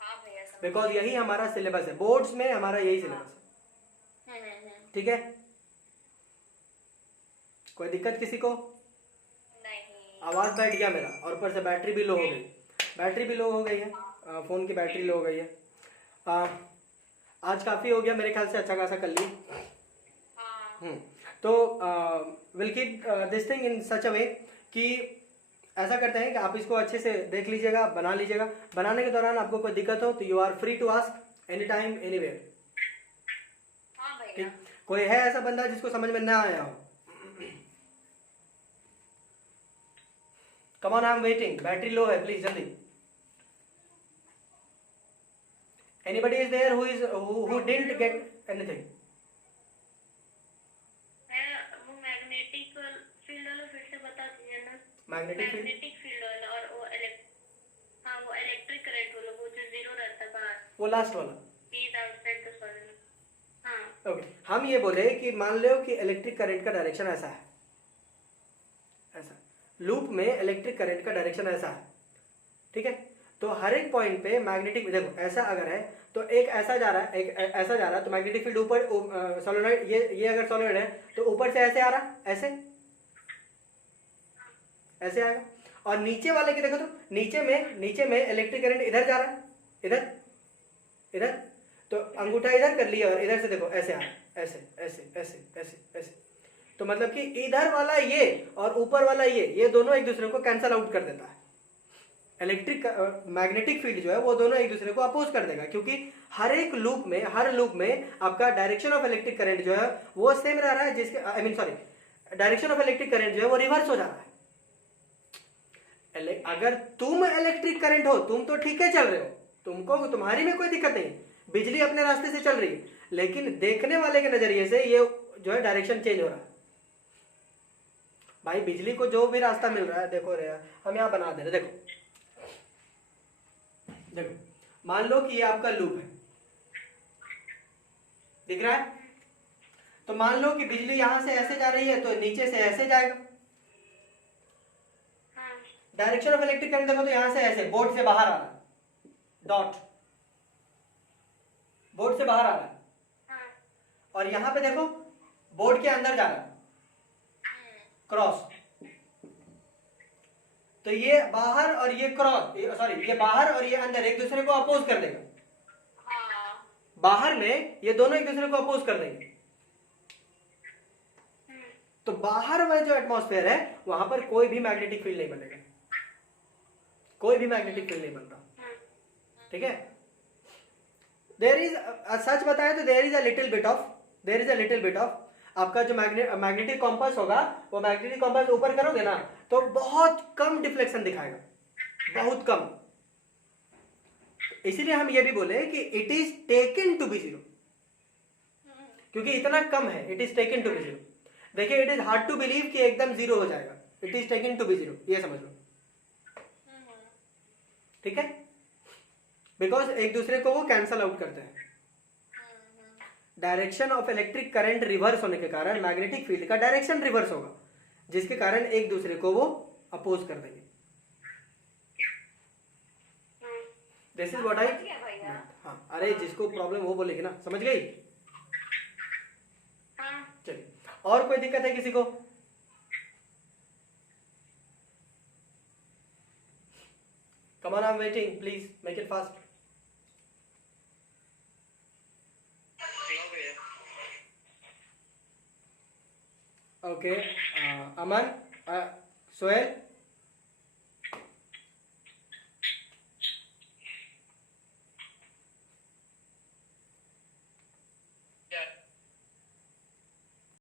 हाँ भैया समझ बिकॉज यही हमारा सिलेबस है, बोर्ड्स में हमारा यही सिलेबस है। ठीक है, कोई दिक्कत किसी को? नहीं। आवाज बैठ गया मेरा, और ऊपर से बैटरी भी लो हो गई, है, फोन की बैटरी लो हो गई है। आज काफी हो गया मेरे ख्याल से, अच्छा खासा कर लिया। हाँ तो will keep this thing in such a way कि ऐसा करते हैं कि आप इसको अच्छे से देख लीजिएगा, बना लीजिएगा। बनाने के दौरान आपको कोई दिक्कत हो तो you are free to ask any time anywhere. हाँ भैया। ठीक, कोई है ऐसा बंदा जिसको समझ में ना आया हो? Come on, I am waiting, battery low है, प्लीज जल्दी। Anybody is there who didn't get anything? वो मैग्नेटिक फील्ड वाला फिर से बता दीजिए ना। मैग्नेटिक फील्ड, मैग्नेटिक फील्ड वाला और वो वो इलेक्ट्रिक करंट वाला, वो जो जीरो रहता है बाहर, वो लास्ट वाला। Is outside the solenoid. हाँ ओके, हम ये बोले कि मान लो कि इलेक्ट्रिक करंट का डायरेक्शन ऐसा है, ऐसा लूप में इलेक्ट्रिक करंट का डायरेक्शन ऐसा है। ठीक है, तो हर एक पॉइंट पे मैग्नेटिक, देखो ऐसा अगर है तो एक ऐसा जा रहा है, एक ऐसा जा रहा है, तो मैग्नेटिक फील्ड ऊपर सोलेनॉइड, ये अगर सोलेनॉइड है तो ऊपर से ऐसे आ रहा, ऐसे आएगा। और नीचे वाले की देखो तो नीचे में इलेक्ट्रिक करंट इधर जा रहा है, इधर, तो अंगूठा इधर कर लिया और इधर से देखो ऐसे आ रहा है, ऐसे। तो मतलब कि इधर वाला ये और ऊपर वाला ये दोनों एक दूसरे को कैंसल आउट कर देता है। इलेक्ट्रिक मैग्नेटिक फील्ड जो है वो दोनों एक दूसरे को अपोज कर देगा, क्योंकि हर लूप में आपका डायरेक्शन ऑफ इलेक्ट्रिक करंट जो है वो सेम रह रहा है, जिसके डायरेक्शन ऑफ इलेक्ट्रिक करंट जो है वो रिवर्स हो जा रहा है। अगर तुम इलेक्ट्रिक करंट हो, तुम तो ठीक है चल रहे हो, तुम्हारी में कोई दिक्कत नहीं, बिजली अपने रास्ते से चल रही है, लेकिन देखने वाले के नजरिए से ये जो है डायरेक्शन चेंज हो रहा है। भाई बिजली को जो भी रास्ता मिल रहा है, देखो रे हम यहाँ बना दे रहे, देखो मान लो कि ये आपका लूप है, दिख रहा है, तो मान लो कि बिजली यहां से ऐसे जा रही है तो नीचे से ऐसे जाएगा। डायरेक्शन ऑफ इलेक्ट्रिक करंट देखो तो यहां से ऐसे बोर्ड से बाहर आ रहा है, डॉट बोर्ड से बाहर आ रहा है, और यहां पे देखो बोर्ड के अंदर जा रहा है, क्रॉस। तो ये बाहर और ये ये बाहर और ये अंदर एक दूसरे को अपोज कर देगा। बाहर में ये दोनों एक दूसरे को अपोज कर देंगे, तो बाहर में जो एटमॉस्फेयर है वहां पर कोई भी मैग्नेटिक फील्ड नहीं बनेगा, कोई भी मैग्नेटिक फील्ड नहीं बन रहा। ठीक है, देयर इज सच बताए तो there is a little bit of आपका जो मैग्नेटिक कॉम्पास होगा, वो मैग्नेटिक कॉम्पास ऊपर करोगे ना तो बहुत कम डिफ्लेक्शन दिखाएगा, बहुत कम, इसीलिए हम ये भी बोले कि it is taken to be zero, क्योंकि इतना कम है, it is taken to be zero. देखिए it is hard to believe कि एकदम जीरो हो जाएगा, it is taken to be zero, ये समझ लो, ठीक है, बिकॉज एक दूसरे को वो कैंसल आउट करते हैं। Direction of electric current reverse होने के कारण मैग्नेटिक फील्ड का डायरेक्शन रिवर्स होगा, जिसके कारण एक दूसरे को वो अपोज कर देंगे। दिस इज व्हाट आई, हाँ अरे जिसको प्रॉब्लम वो बोलेगी ना, समझ गई? चलिए, और कोई दिक्कत है किसी को? कम on, I am waiting, please make it fast. Okay, Aman, Sohail,